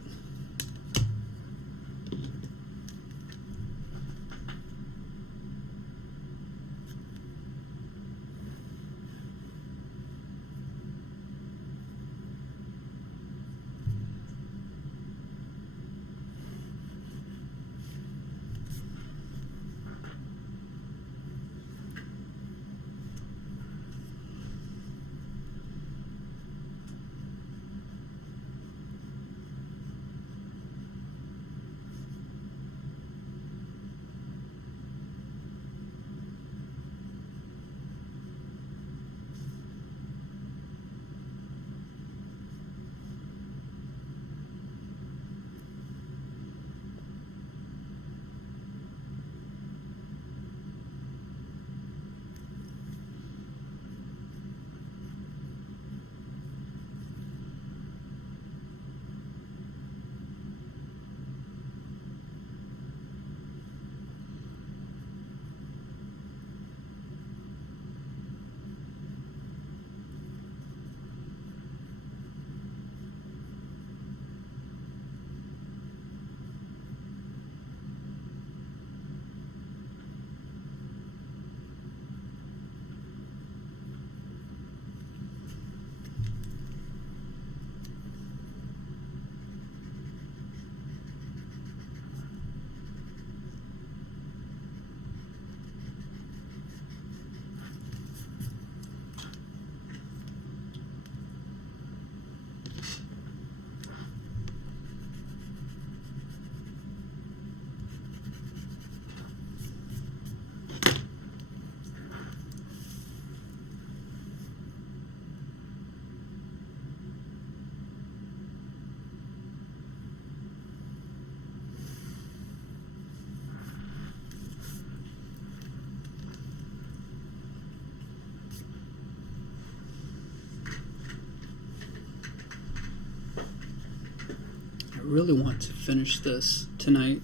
I really want to finish this tonight.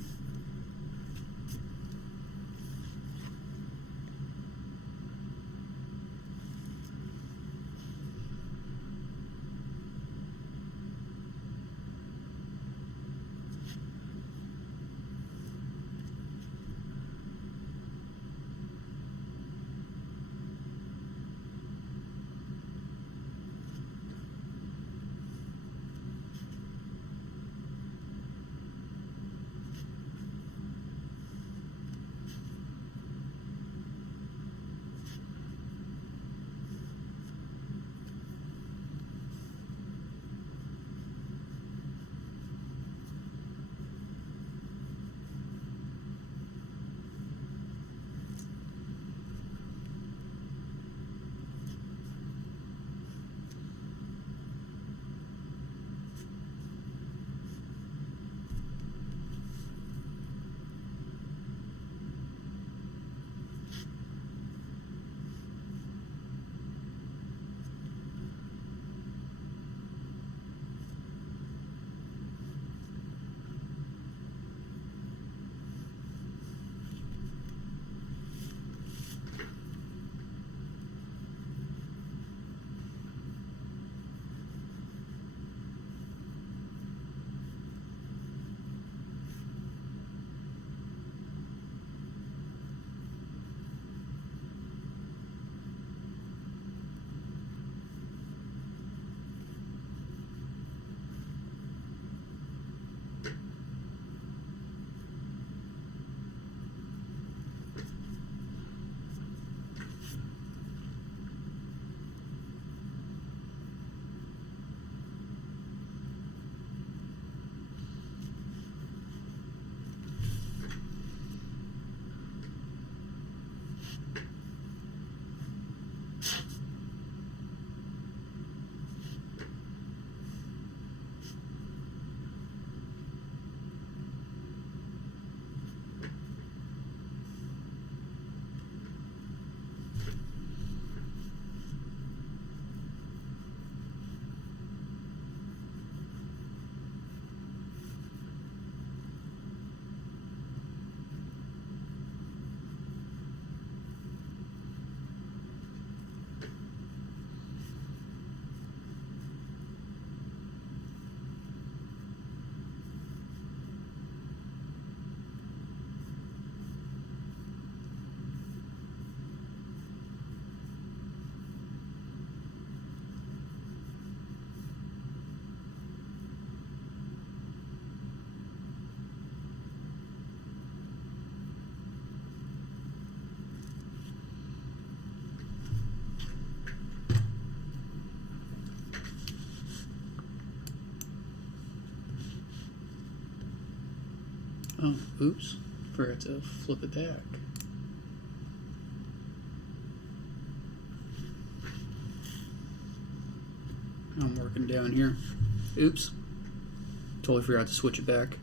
Oh, oops. Forgot to flip it back. I'm working down here. Oops. Totally forgot to switch it back.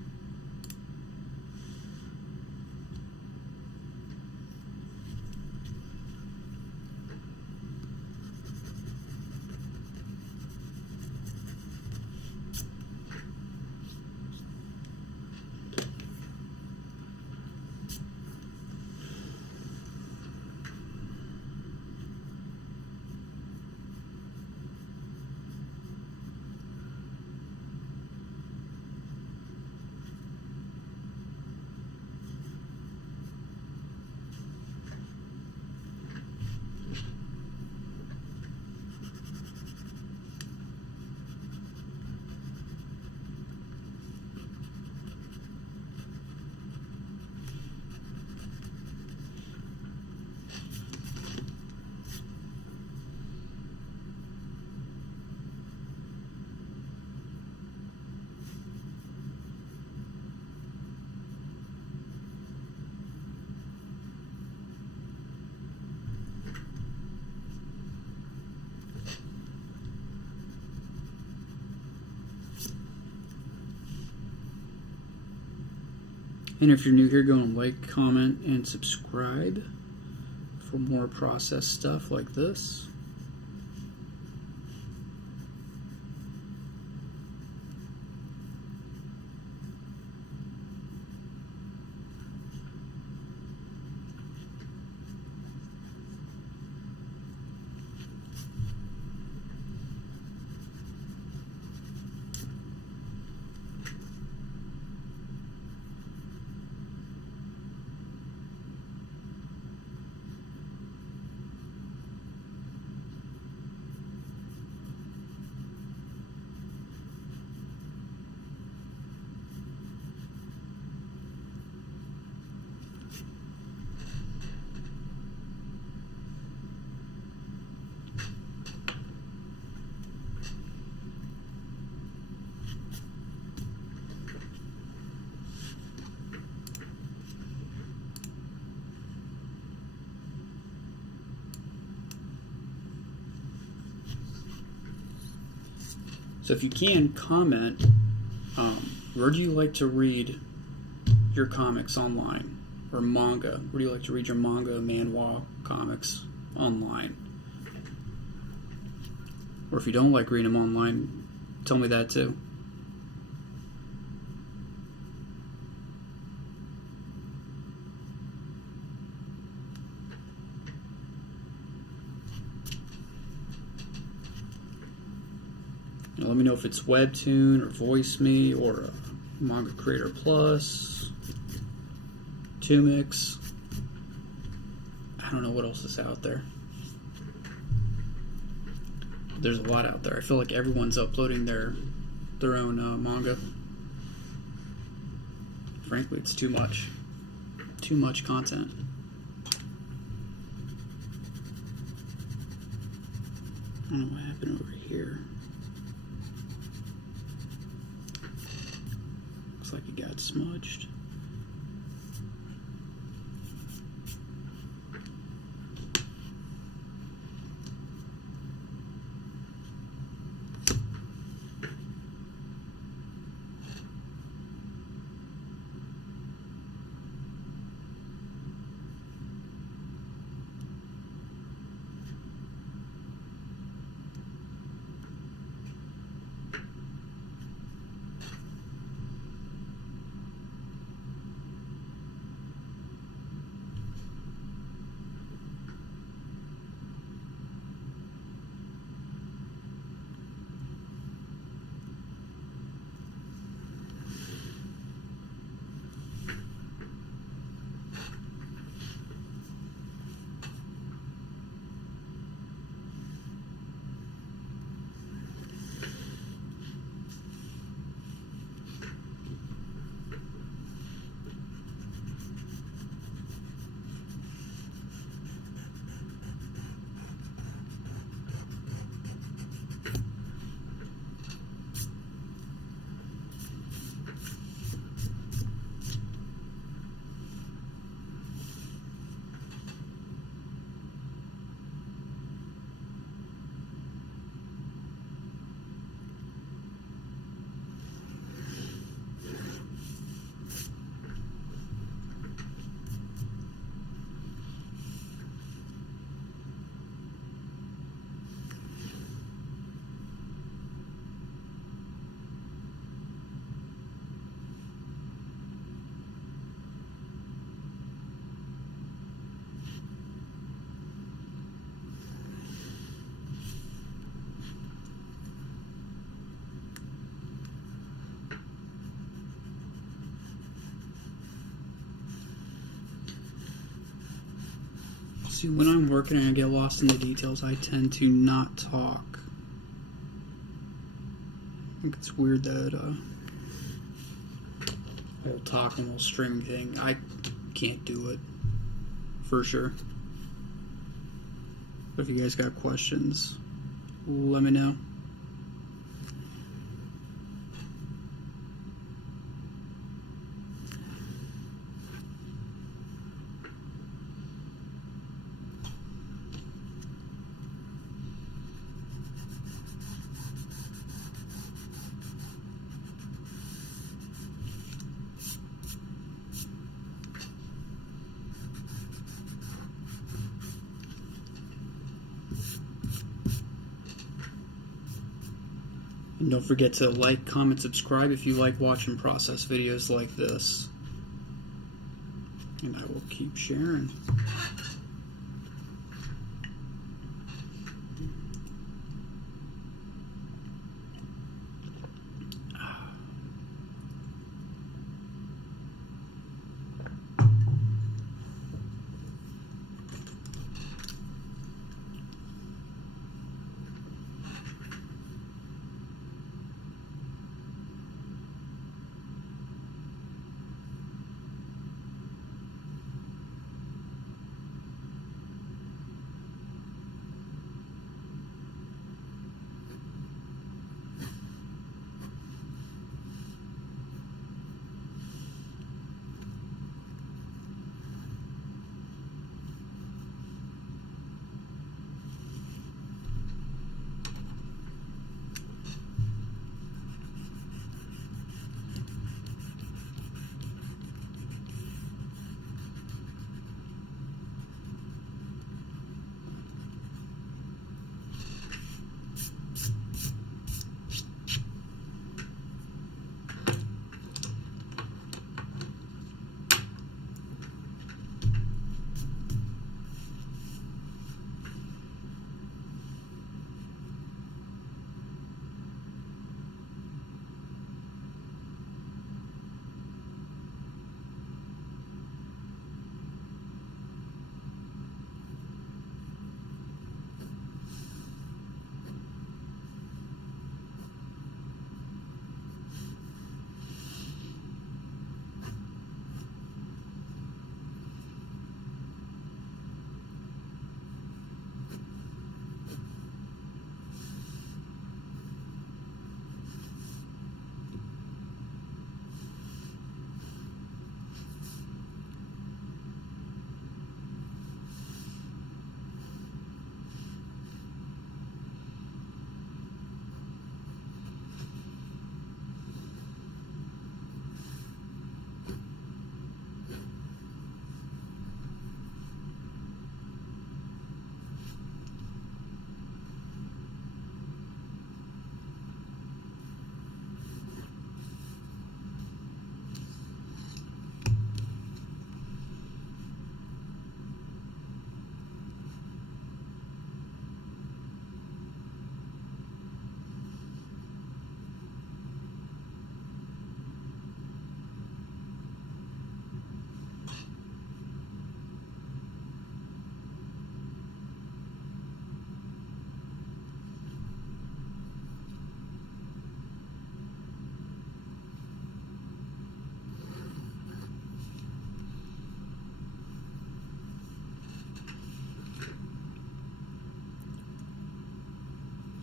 And if you're new here, go and like, comment, and subscribe for more process stuff like this. So if you can, comment, where do you like to read your comics online? Or manga? Where do you like to read your manga, manhwa, comics online? Or if you don't like reading them online, tell me that too. Let me know if it's WebToon or VoiceMe or Manga Creator Plus, Tumix. I don't know what else is out there. There's a lot out there. I feel like everyone's uploading their own manga. Frankly, it's too much. Too much content. I don't know what happened over here. Looks like it got smudged. See, when I'm working and I get lost in the details, I tend to not talk. I think it's weird that whole talking, whole streaming thing. I can't do it for sure. But if you guys got questions, let me know. And don't forget to like, comment, subscribe if you like watching process videos like this. And I will keep sharing.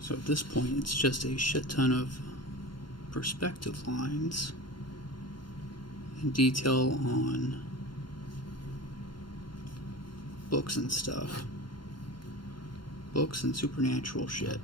So at this point, it's just a shit ton of perspective lines and detail on books and stuff. Books and supernatural shit.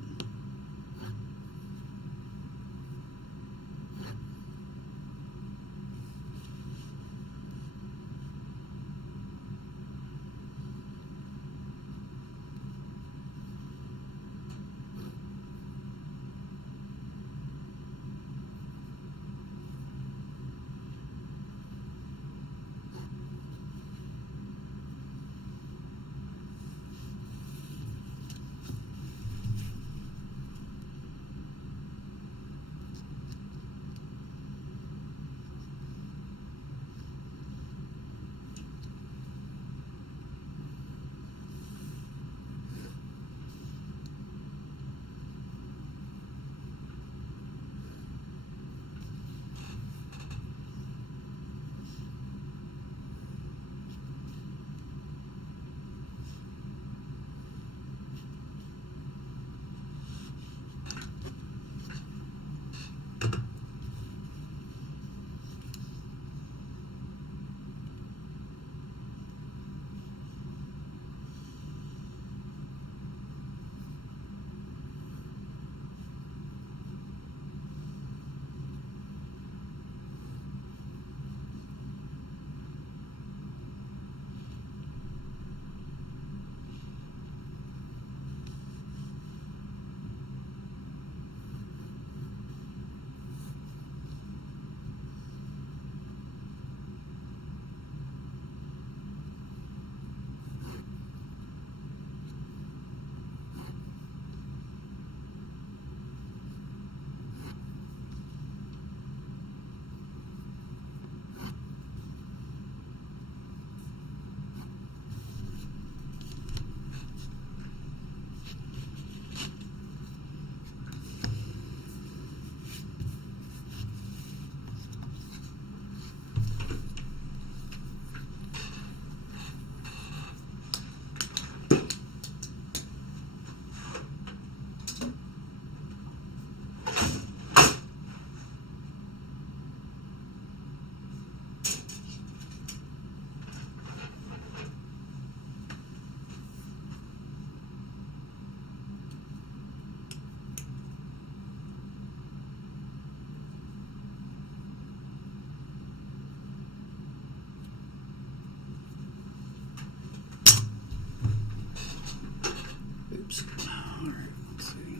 Oops. All right, let's see.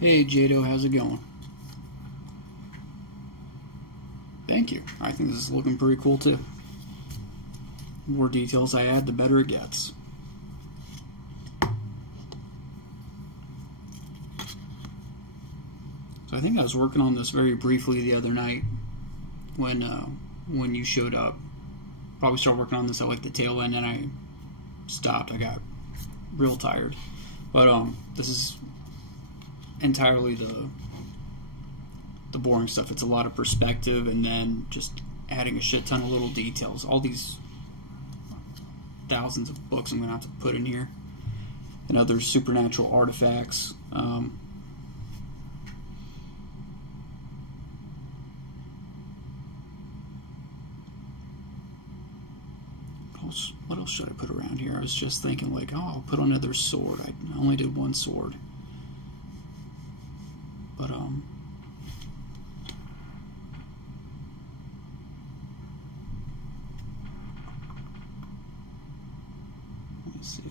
Hey Jado, how's it going? Thank you. I think this is looking pretty cool too. The more details I add, the better it gets. So I think I was working on this very briefly the other night when you showed up. Probably started working on this at like the tail end, and I stopped. I got real tired. But this is entirely the boring stuff. It's a lot of perspective, and then just adding a shit ton of little details. All these thousands of books I'm gonna have to put in here, and other supernatural artifacts. What else should I put around here? I was just thinking, like, oh, I'll put another sword. I only did one sword. But, let me see.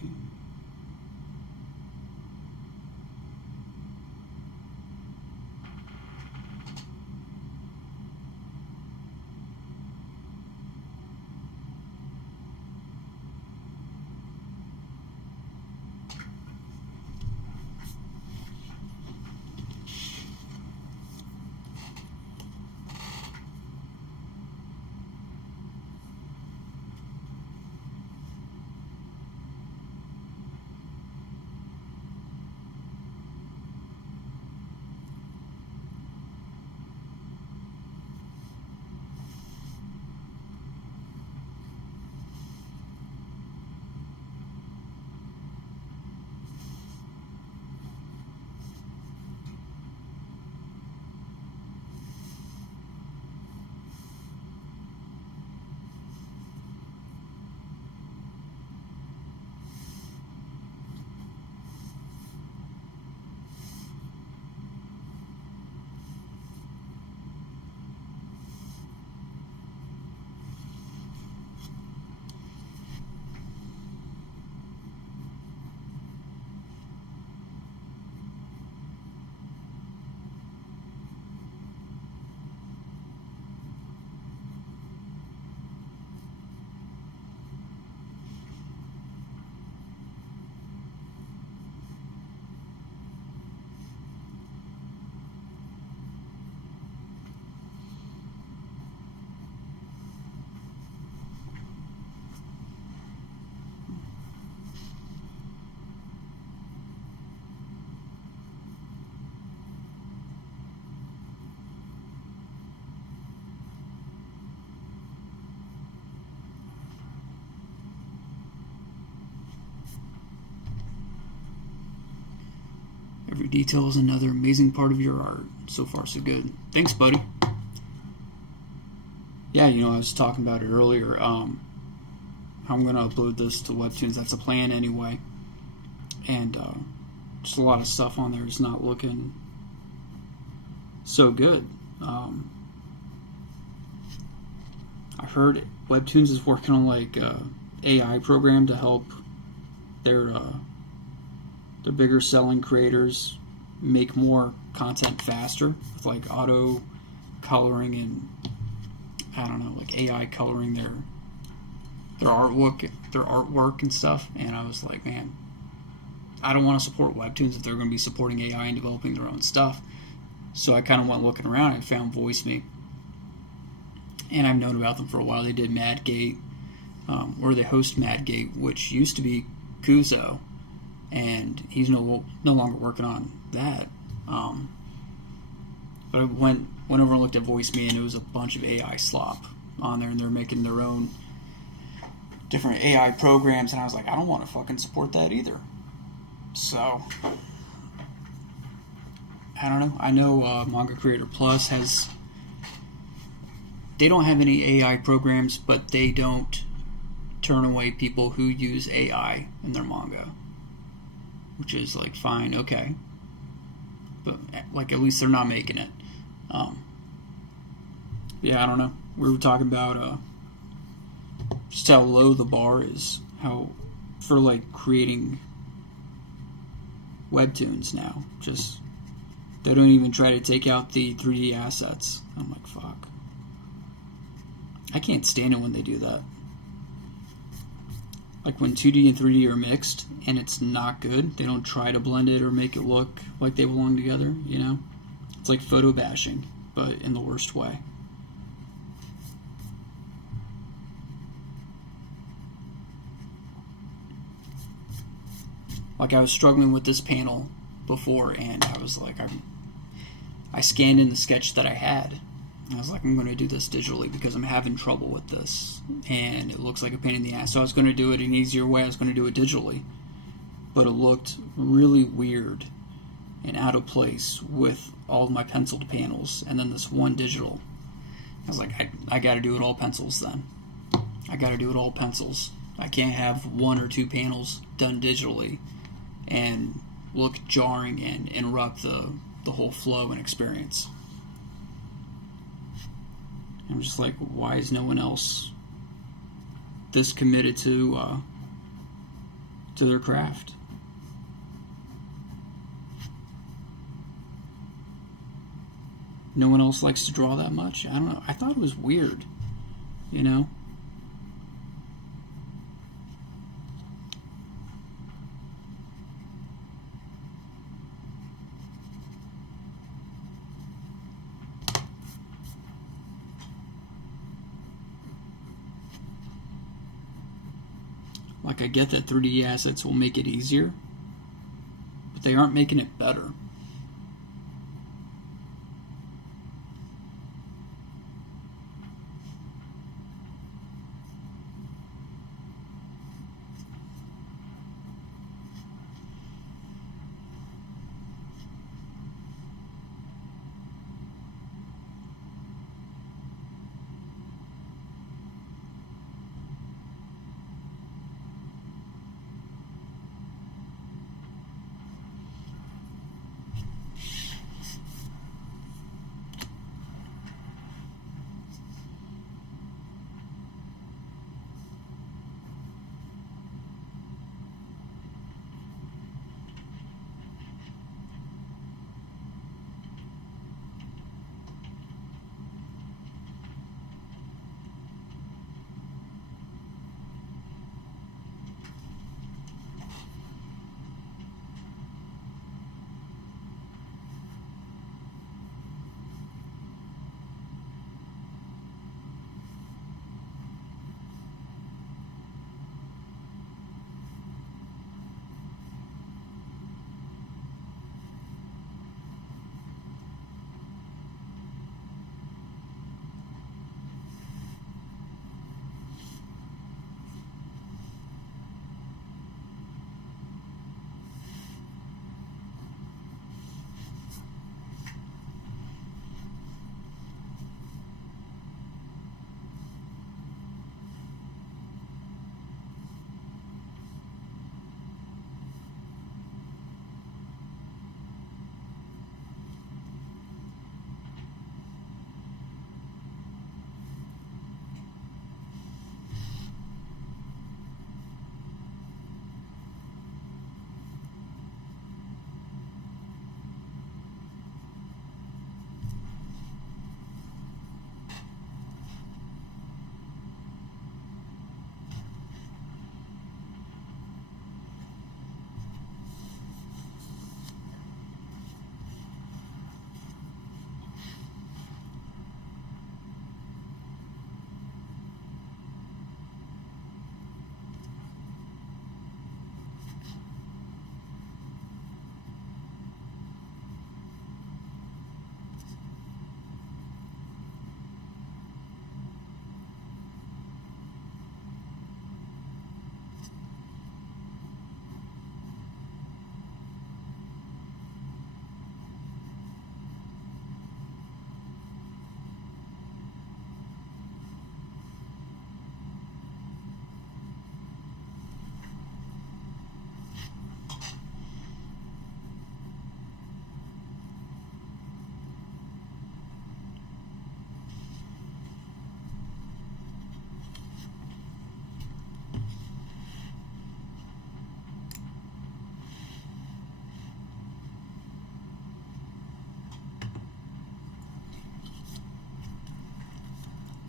Every detail is another amazing part of your art. So far, so good. Thanks, buddy. Yeah, I was talking about it earlier. I'm going to upload this to WebToons. That's a plan anyway. And just a lot of stuff on there is not looking so good. I heard WebToons is working on like AI program to help their bigger selling creators make more content faster with like auto coloring and I don't know, like AI coloring their artwork and stuff. And I was like, man, I don't want to support WebToons if they're going to be supporting AI and developing their own stuff. So I kind of went looking around and found VoiceMe, and I've known about them for a while. They did Madgate, or they host Madgate, which used to be Kuzo, and he's no longer working on that. But I went over and looked at VoiceMe, and it was a bunch of AI slop on there, and they're making their own different AI programs, and I was like, I don't want to fucking support that either. So I don't know. I know Manga Creator Plus has. They don't have any AI programs, but they don't turn away people who use AI in their manga, which is like fine, okay, but like at least they're not making it. Yeah, I don't know. We were talking about just how low the bar is, how for like creating webtoons now. Just They don't even try to take out the 3D assets. I'm like, fuck. I can't stand it when they do that. Like when 2D and 3D are mixed and it's not good, they don't try to blend it or make it look like they belong together, you know? It's like photo bashing, but in the worst way. Like I was struggling with this panel before, and I was like, I scanned in the sketch that I had. And I was like, I'm going to do this digitally because I'm having trouble with this. And it looks like a pain in the ass. So I was going to do it an easier way. I was going to do it digitally. But it looked really weird and out of place with all of my penciled panels and then this one digital. I was like, I got to do it all pencils then. I got to do it all pencils. I can't have 1 or 2 panels done digitally and look jarring and interrupt the whole flow and experience. I'm just like, why is no one else this committed to their craft? No one else likes to draw that much? I don't know. I thought it was weird, you know? Like, I get that 3D assets will make it easier, but they aren't making it better.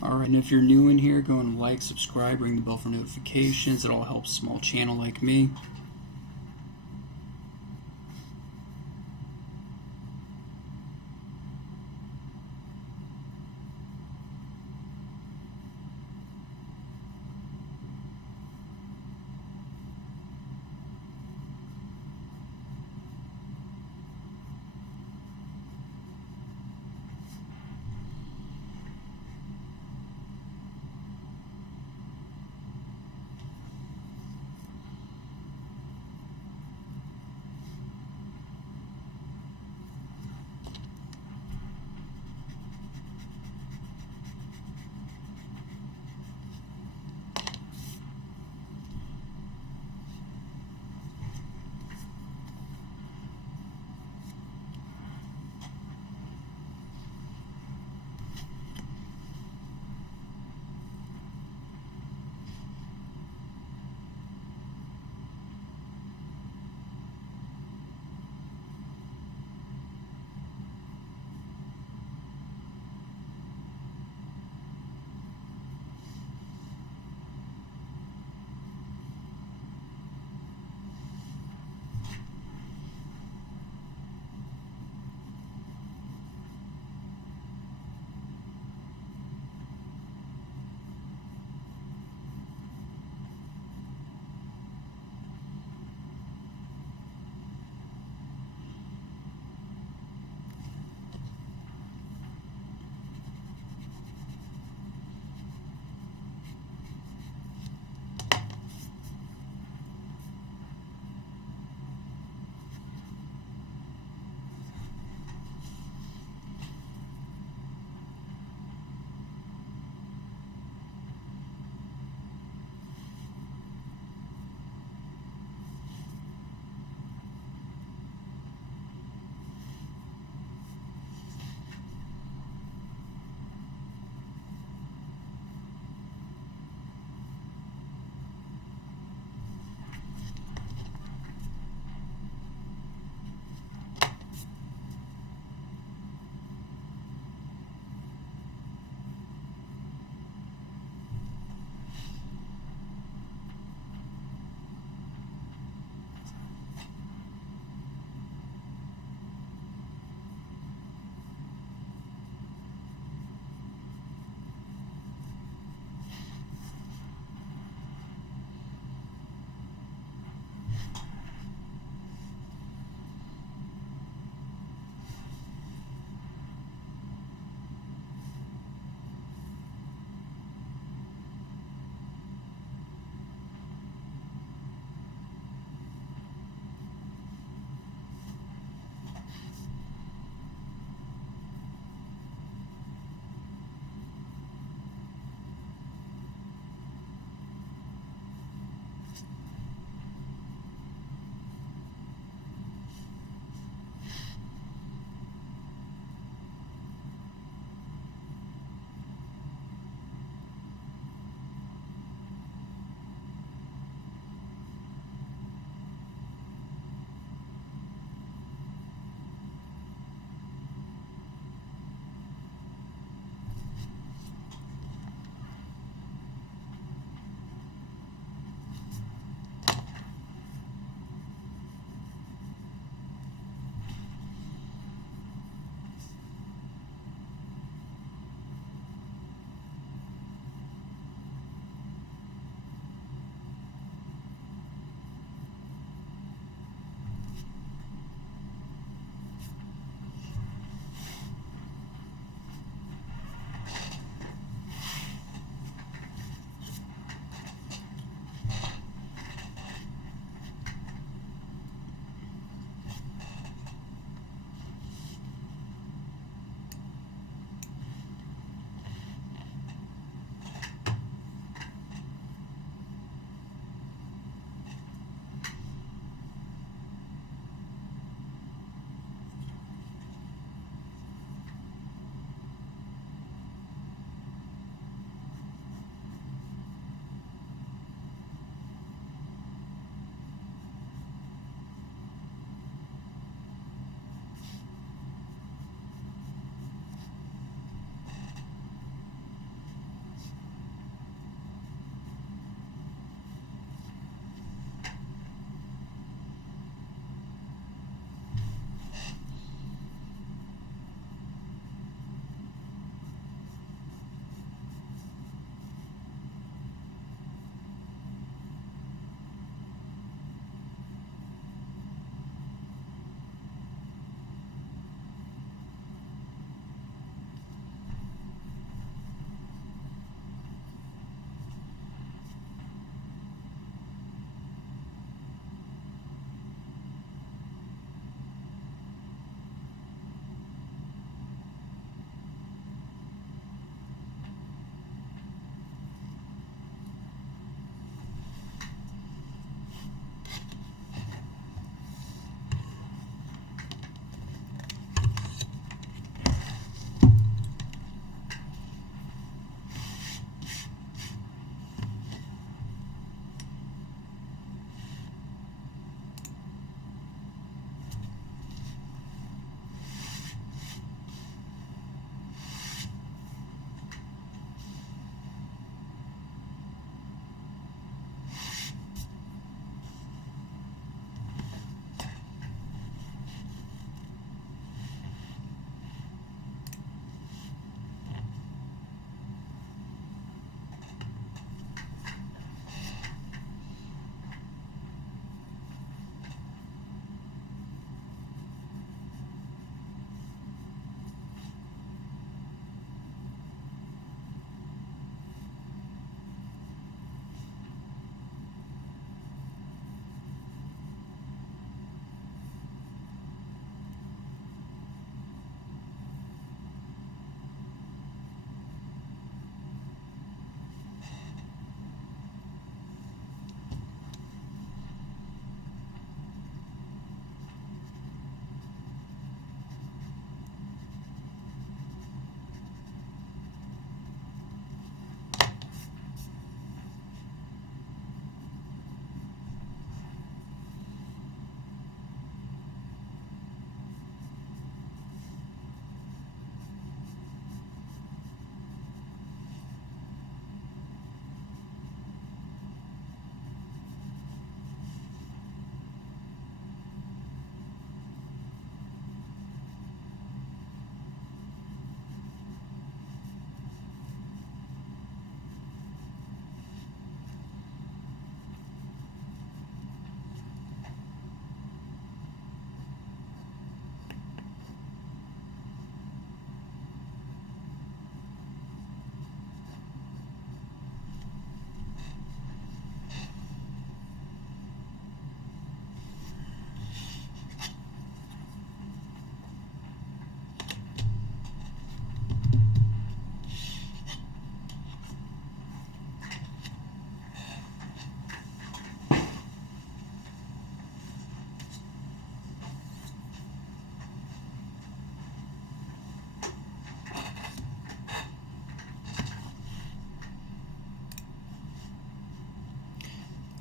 Alright, and if you're new in here, go and like, subscribe, ring the bell for notifications. It all helps a small channel like me.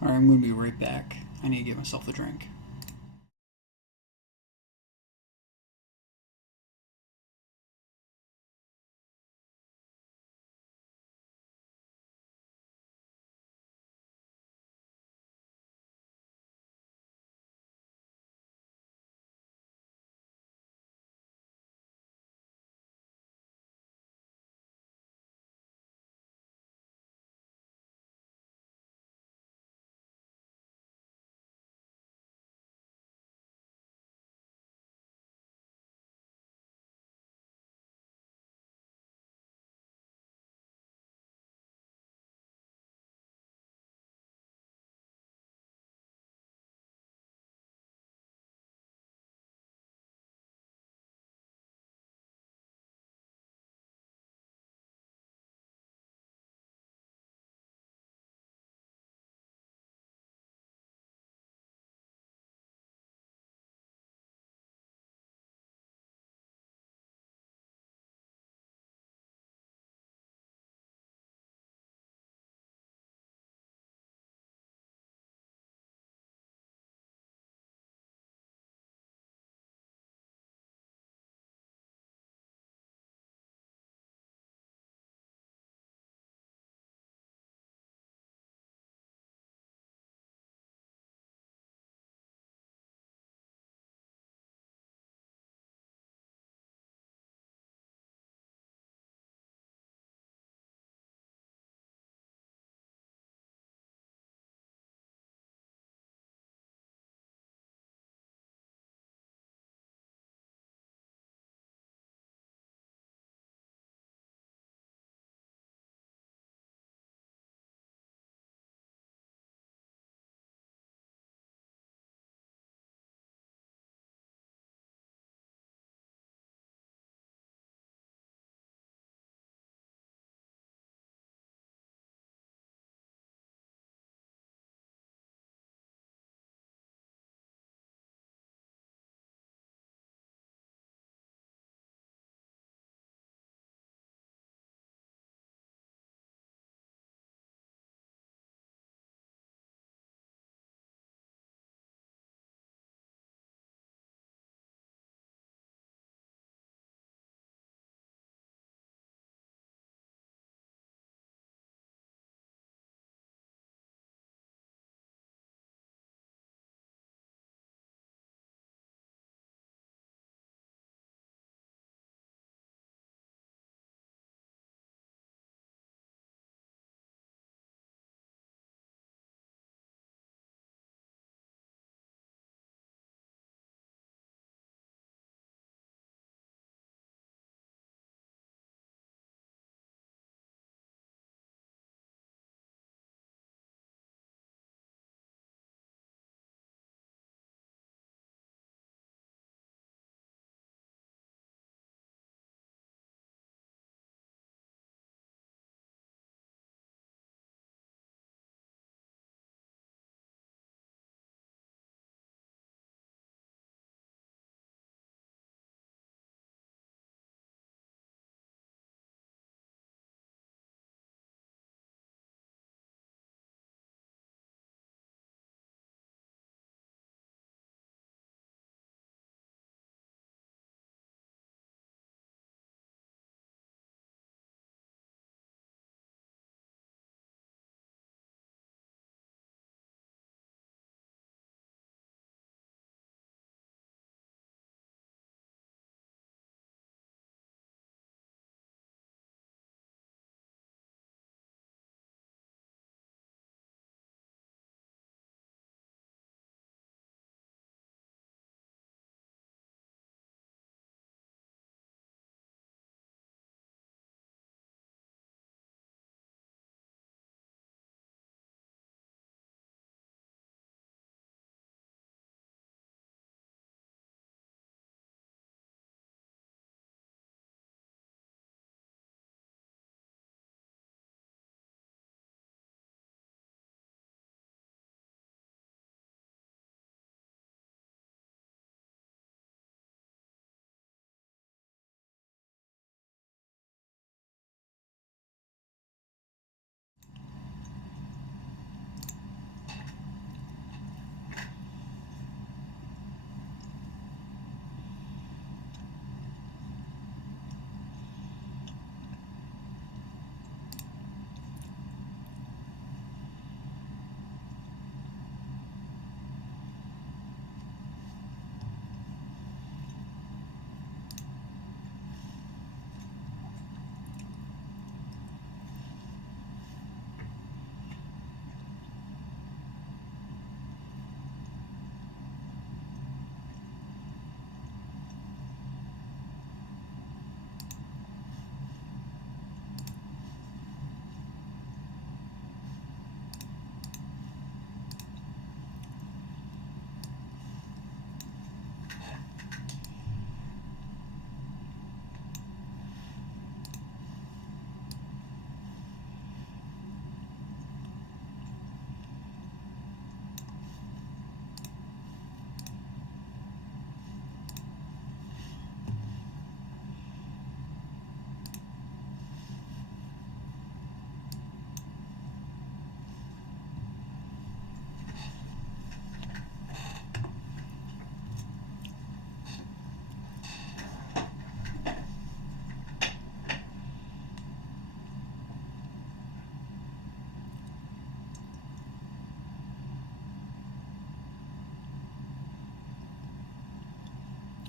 Alright, I'm going to be right back. I need to get myself a drink.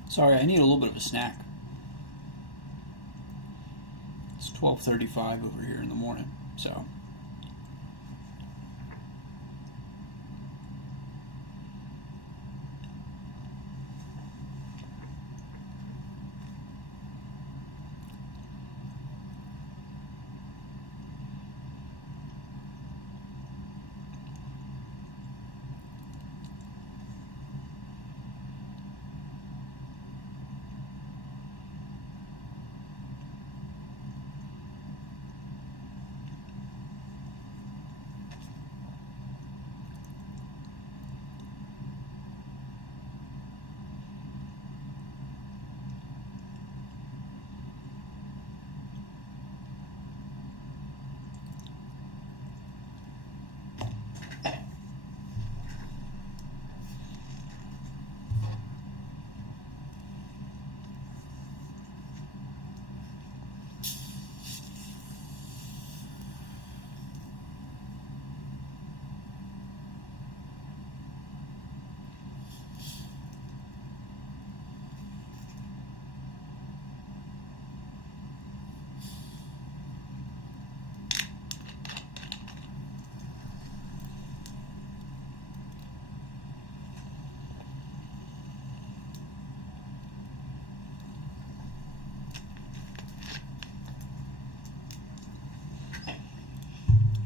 Sorry, I need a little bit of a snack. It's 12:35 over here in the morning, so.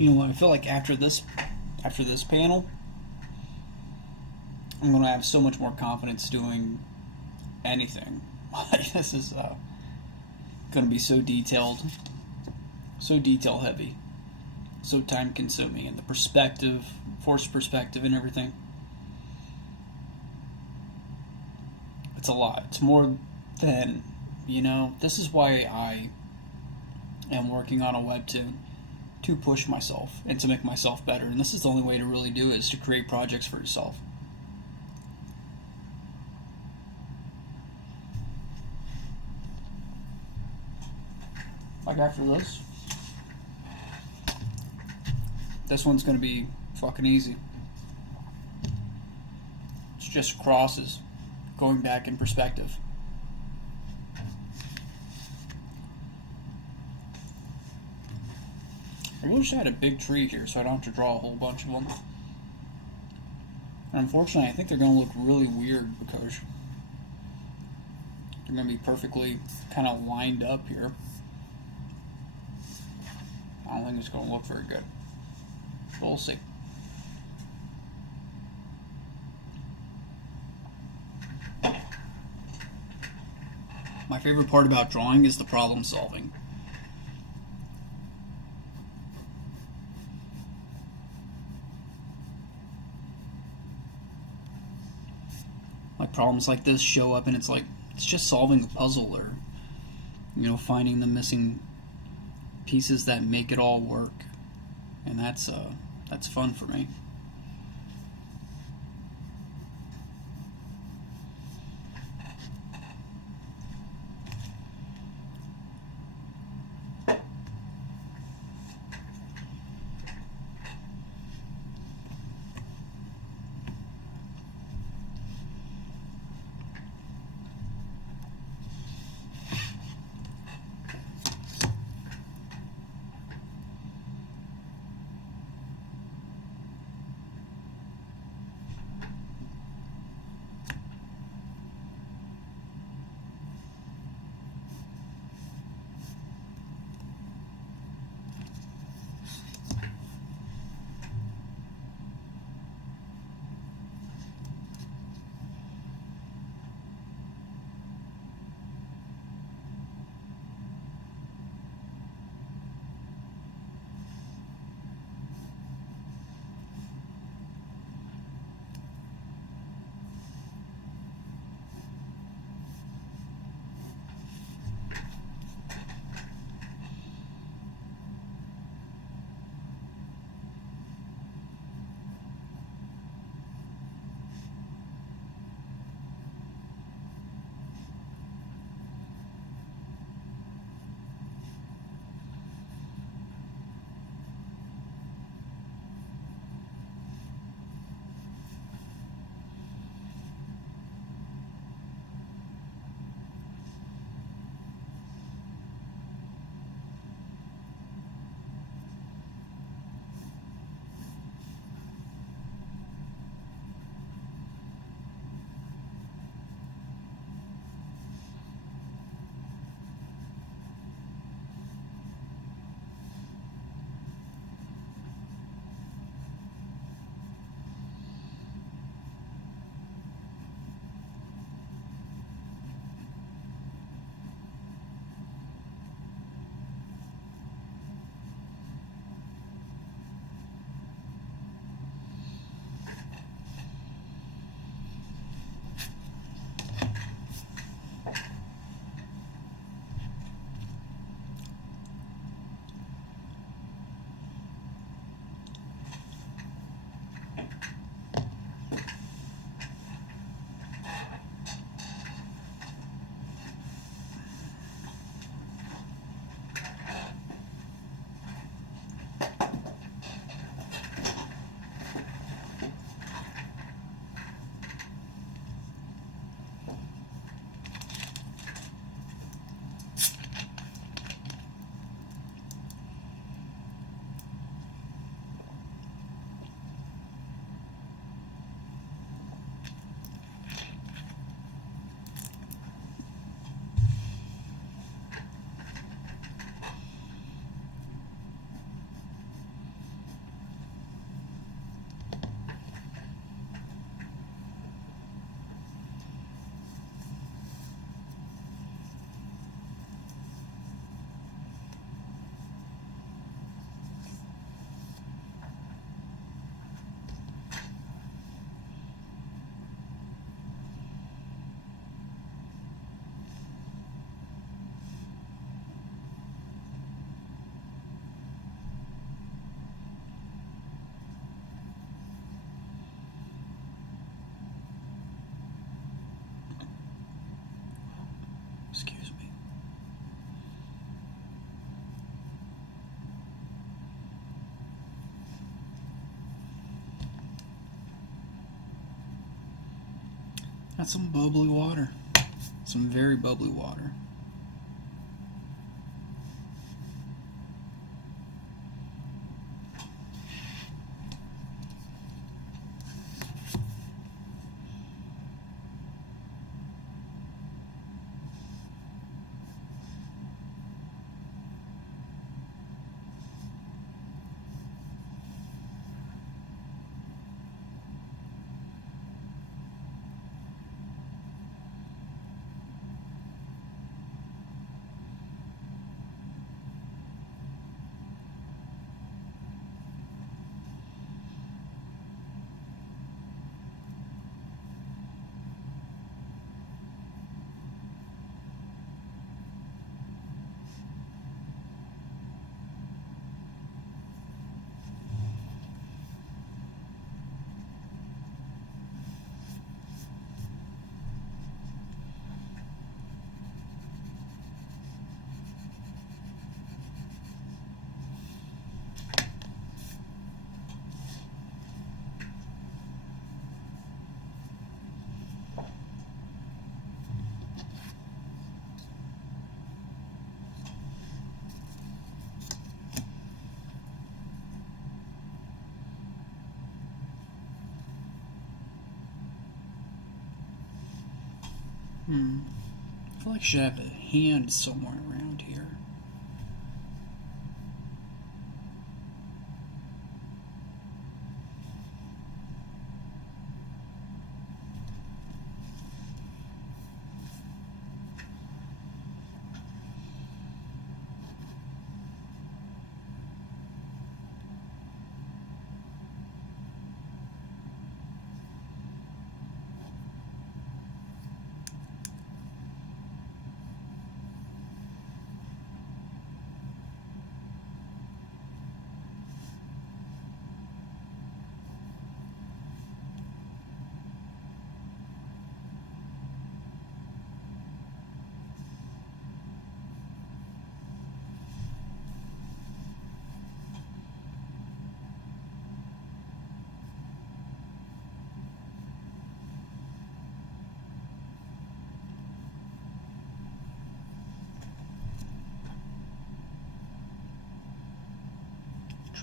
You know what? I feel like after this panel, I'm gonna have so much more confidence doing anything. Like this is gonna be so detailed, so detail heavy, so time consuming, and the perspective, forced perspective, and everything. It's a lot. It's more than, this is why I am working on a webtoon, to push myself and to make myself better. And this is the only way to really do it, is to create projects for yourself. Like after this one's going to be fucking easy. It's just crosses going back in perspective. I wish I had a big tree here so I don't have to draw a whole bunch of them. And unfortunately, I think they're going to look really weird because they're going to be perfectly kind of lined up here. I don't think it's going to look very good. But we'll see. My favorite part about drawing is the problem solving. Like problems like this show up and it's like, it's just solving a puzzle, or finding the missing pieces that make it all work. And that's fun for me. That's some bubbly water. Some very bubbly water. I feel like I should have a hand somewhere around here.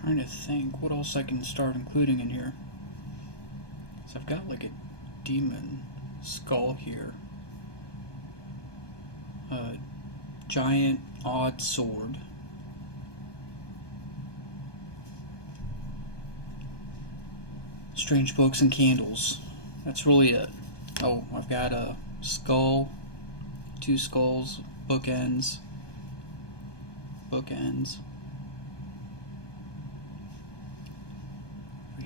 Trying to think what else I can start including in here. So I've got like a demon skull here. A giant odd sword. Strange books and candles. That's really it. Oh, I've got a skull, two skulls, bookends.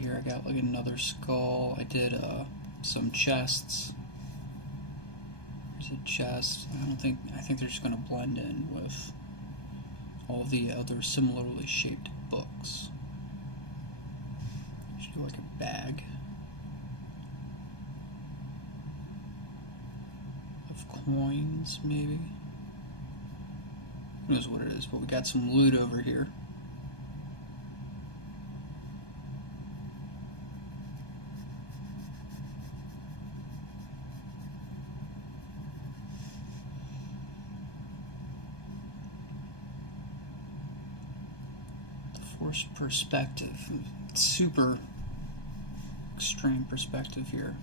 Here I got like another skull. I did some chests. There's a chest. I think they're just gonna blend in with all the other similarly shaped books. Should do like a bag of coins, maybe. Who knows what it is, but we got some loot over here. Forced perspective. Super extreme perspective here.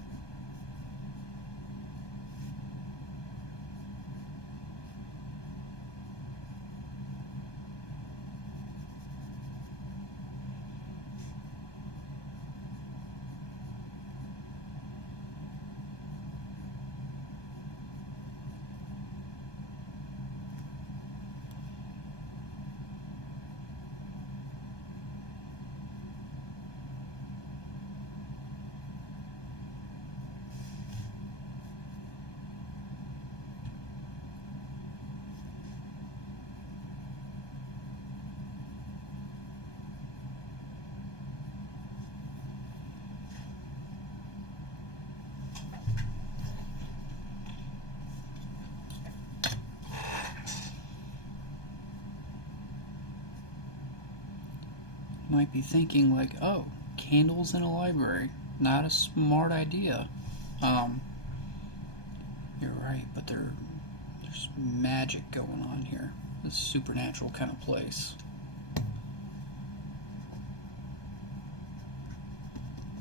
Might be thinking like, oh, candles in a library, not a smart idea. right, but there's magic going on here. This supernatural kind of place.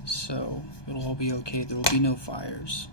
So it'll all be okay. There will be no fires.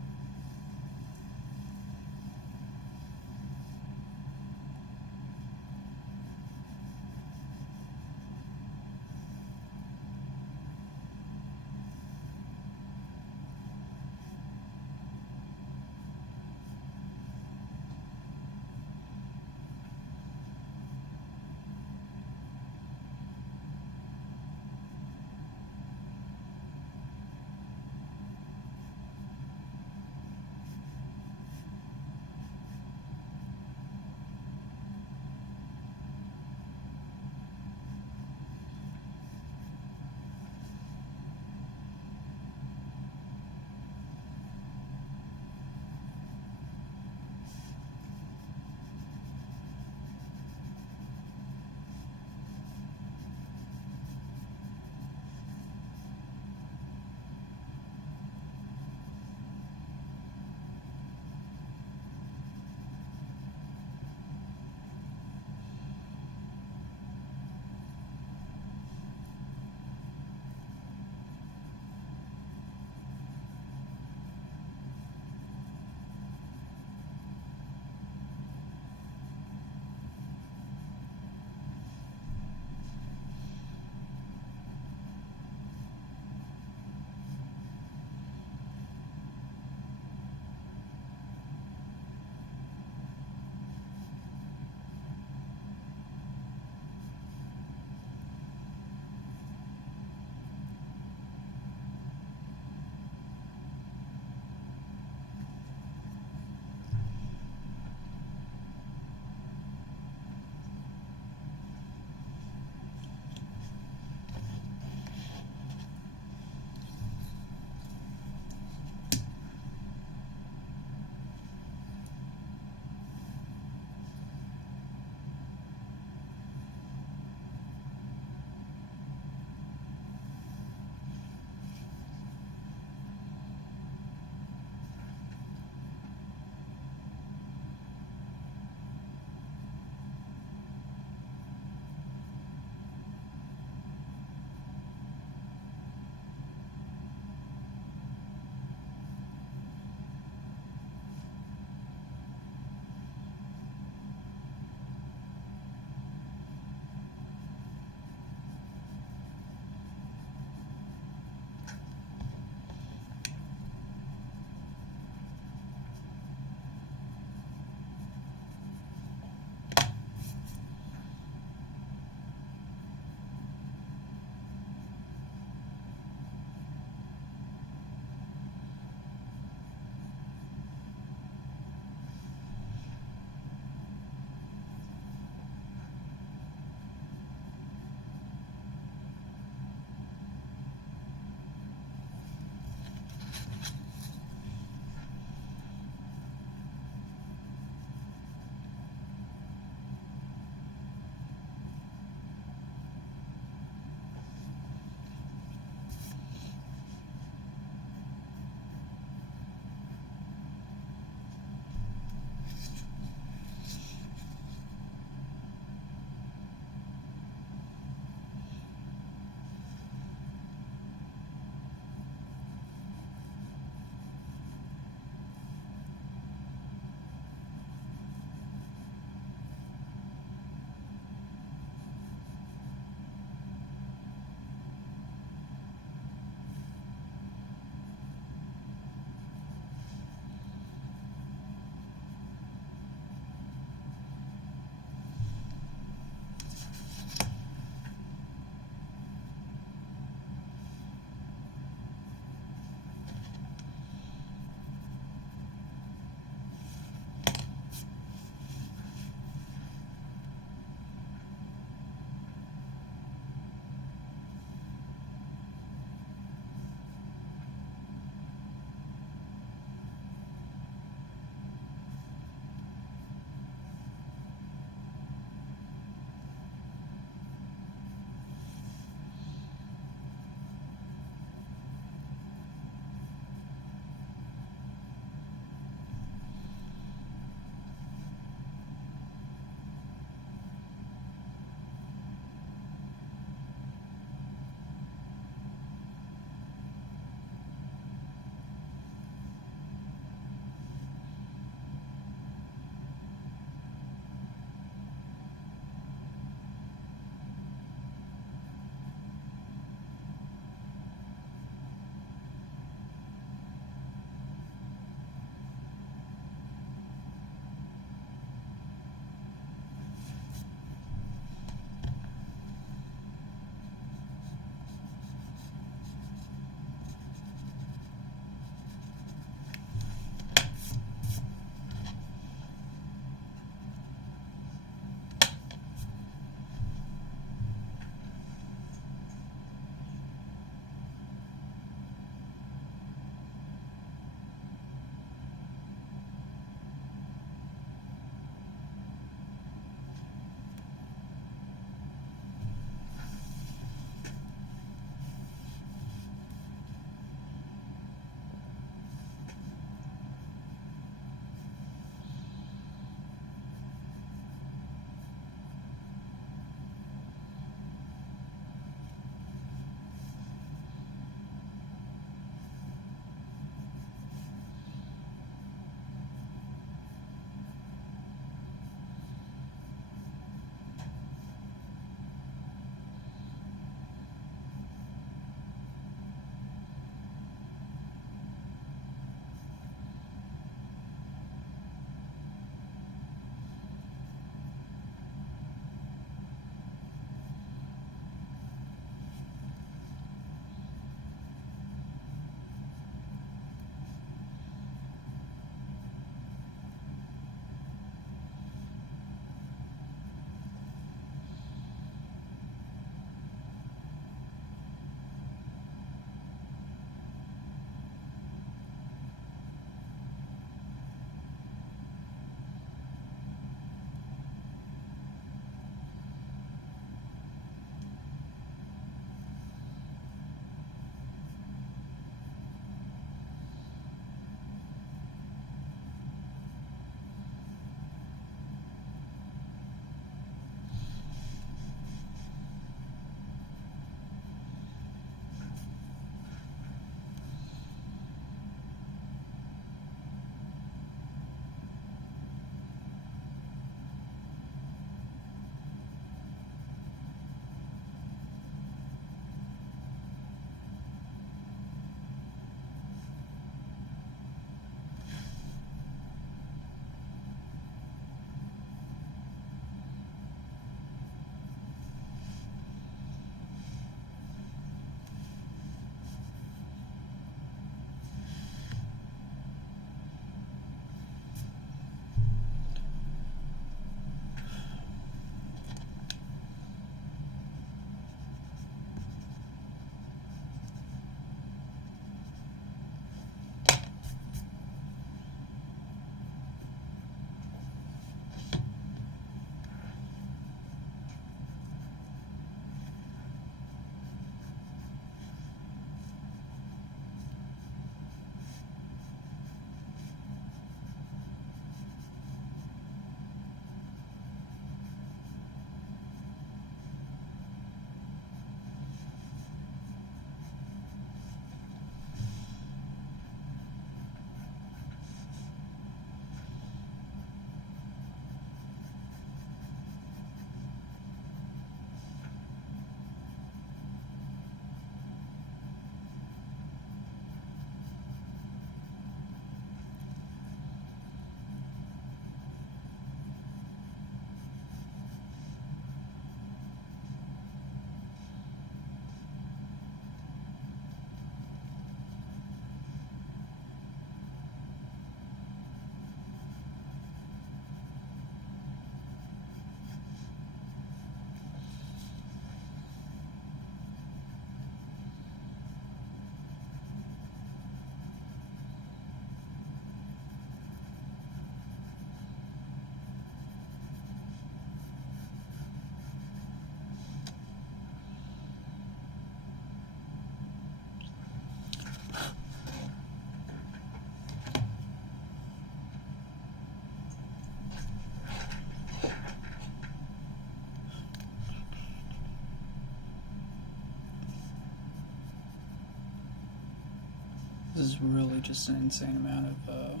This is really just an insane amount of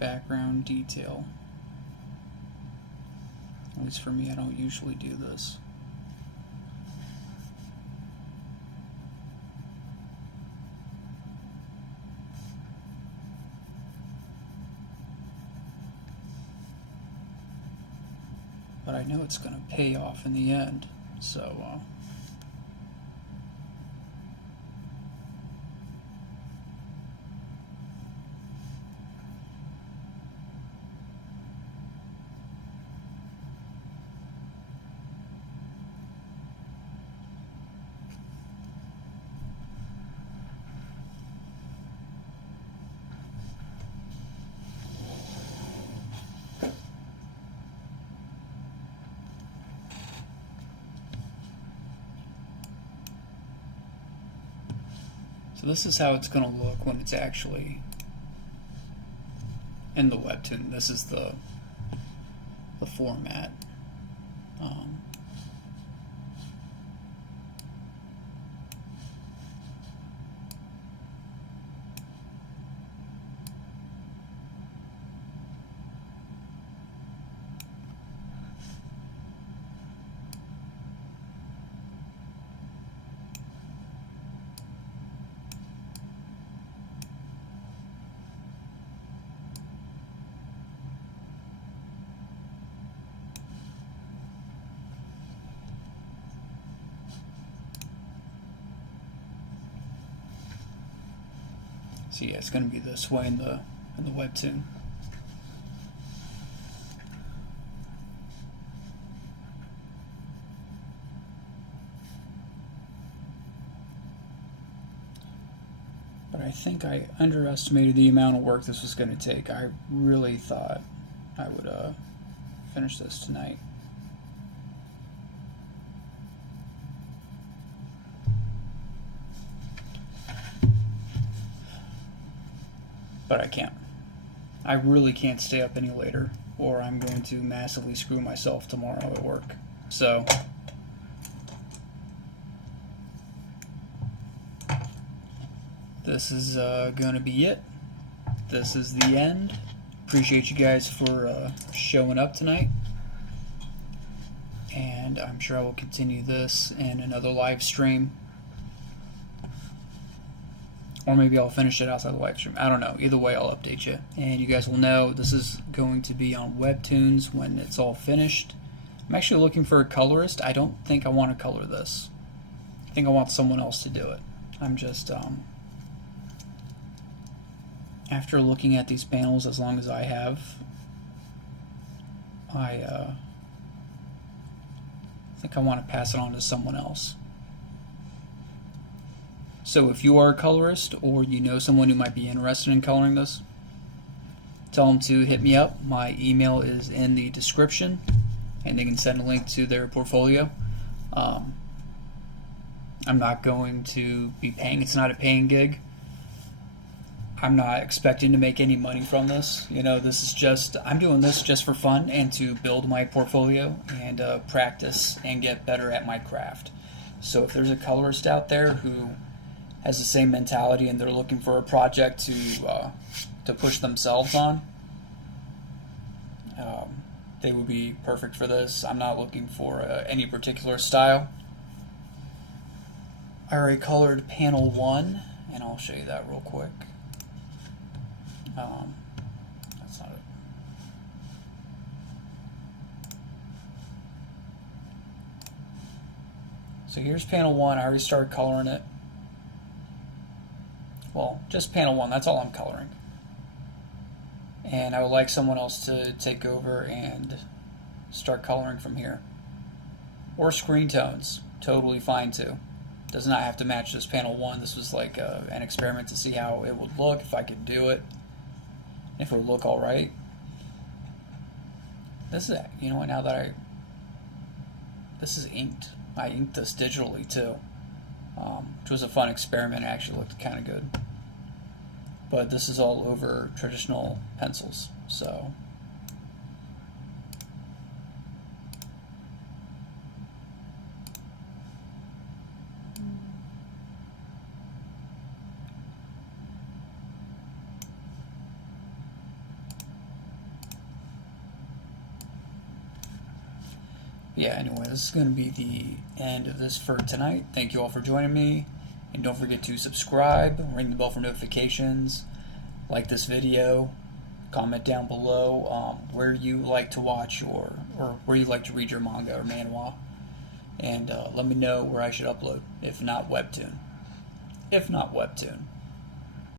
background detail. At least for me, I don't usually do this. But I know it's going to pay off in the end, so So this is how it's going to look when it's actually in the WebToon. This is the format. So yeah, it's going to be this way in the WebToon. But I think I underestimated the amount of work this was going to take. I really thought I would finish this tonight. But I can't. I really can't stay up any later, or I'm going to massively screw myself tomorrow at work. So this is going to be it. This is the end. Appreciate you guys for showing up tonight. And I'm sure I will continue this in another live stream. Or maybe I'll finish it outside the live stream. I don't know. Either way, I'll update you. And you guys will know this is going to be on WebToons when it's all finished. I'm actually looking for a colorist. I don't think I want to color this. I think I want someone else to do it. I'm just, after looking at these panels as long as I have, I think I want to pass it on to someone else. So if you are a colorist or you know someone who might be interested in coloring this, tell them to hit me up. My email is in the description, and they can send a link to their portfolio. I'm not going to be paying. It's not a paying gig. I'm not expecting to make any money from this. You know, this is just, I'm doing this just for fun and to build my portfolio and practice and get better at my craft. So if there's a colorist out there who has the same mentality and they're looking for a project to push themselves on, they would be perfect for this. I'm not looking for any particular style. I already colored panel 1, and I'll show you that real quick. That's not it. So here's panel 1. I already started coloring it. Well, just panel 1, that's all I'm coloring. And I would like someone else to take over and start coloring from here. Or screen tones, totally fine too. Does not have to match this panel 1. This was like an experiment to see how it would look, if I could do it, if it would look alright. This is, you know what, now that this is inked. I inked this digitally too. Which was a fun experiment. It actually looked kind of good. But this is all over traditional pencils, so yeah, anyway, this is going to be the end of this for tonight. Thank you all for joining me. And don't forget to subscribe, ring the bell for notifications, like this video, comment down below where you like to watch or where you like to read your manga or manhwa. And let me know where I should upload, if not WebToon.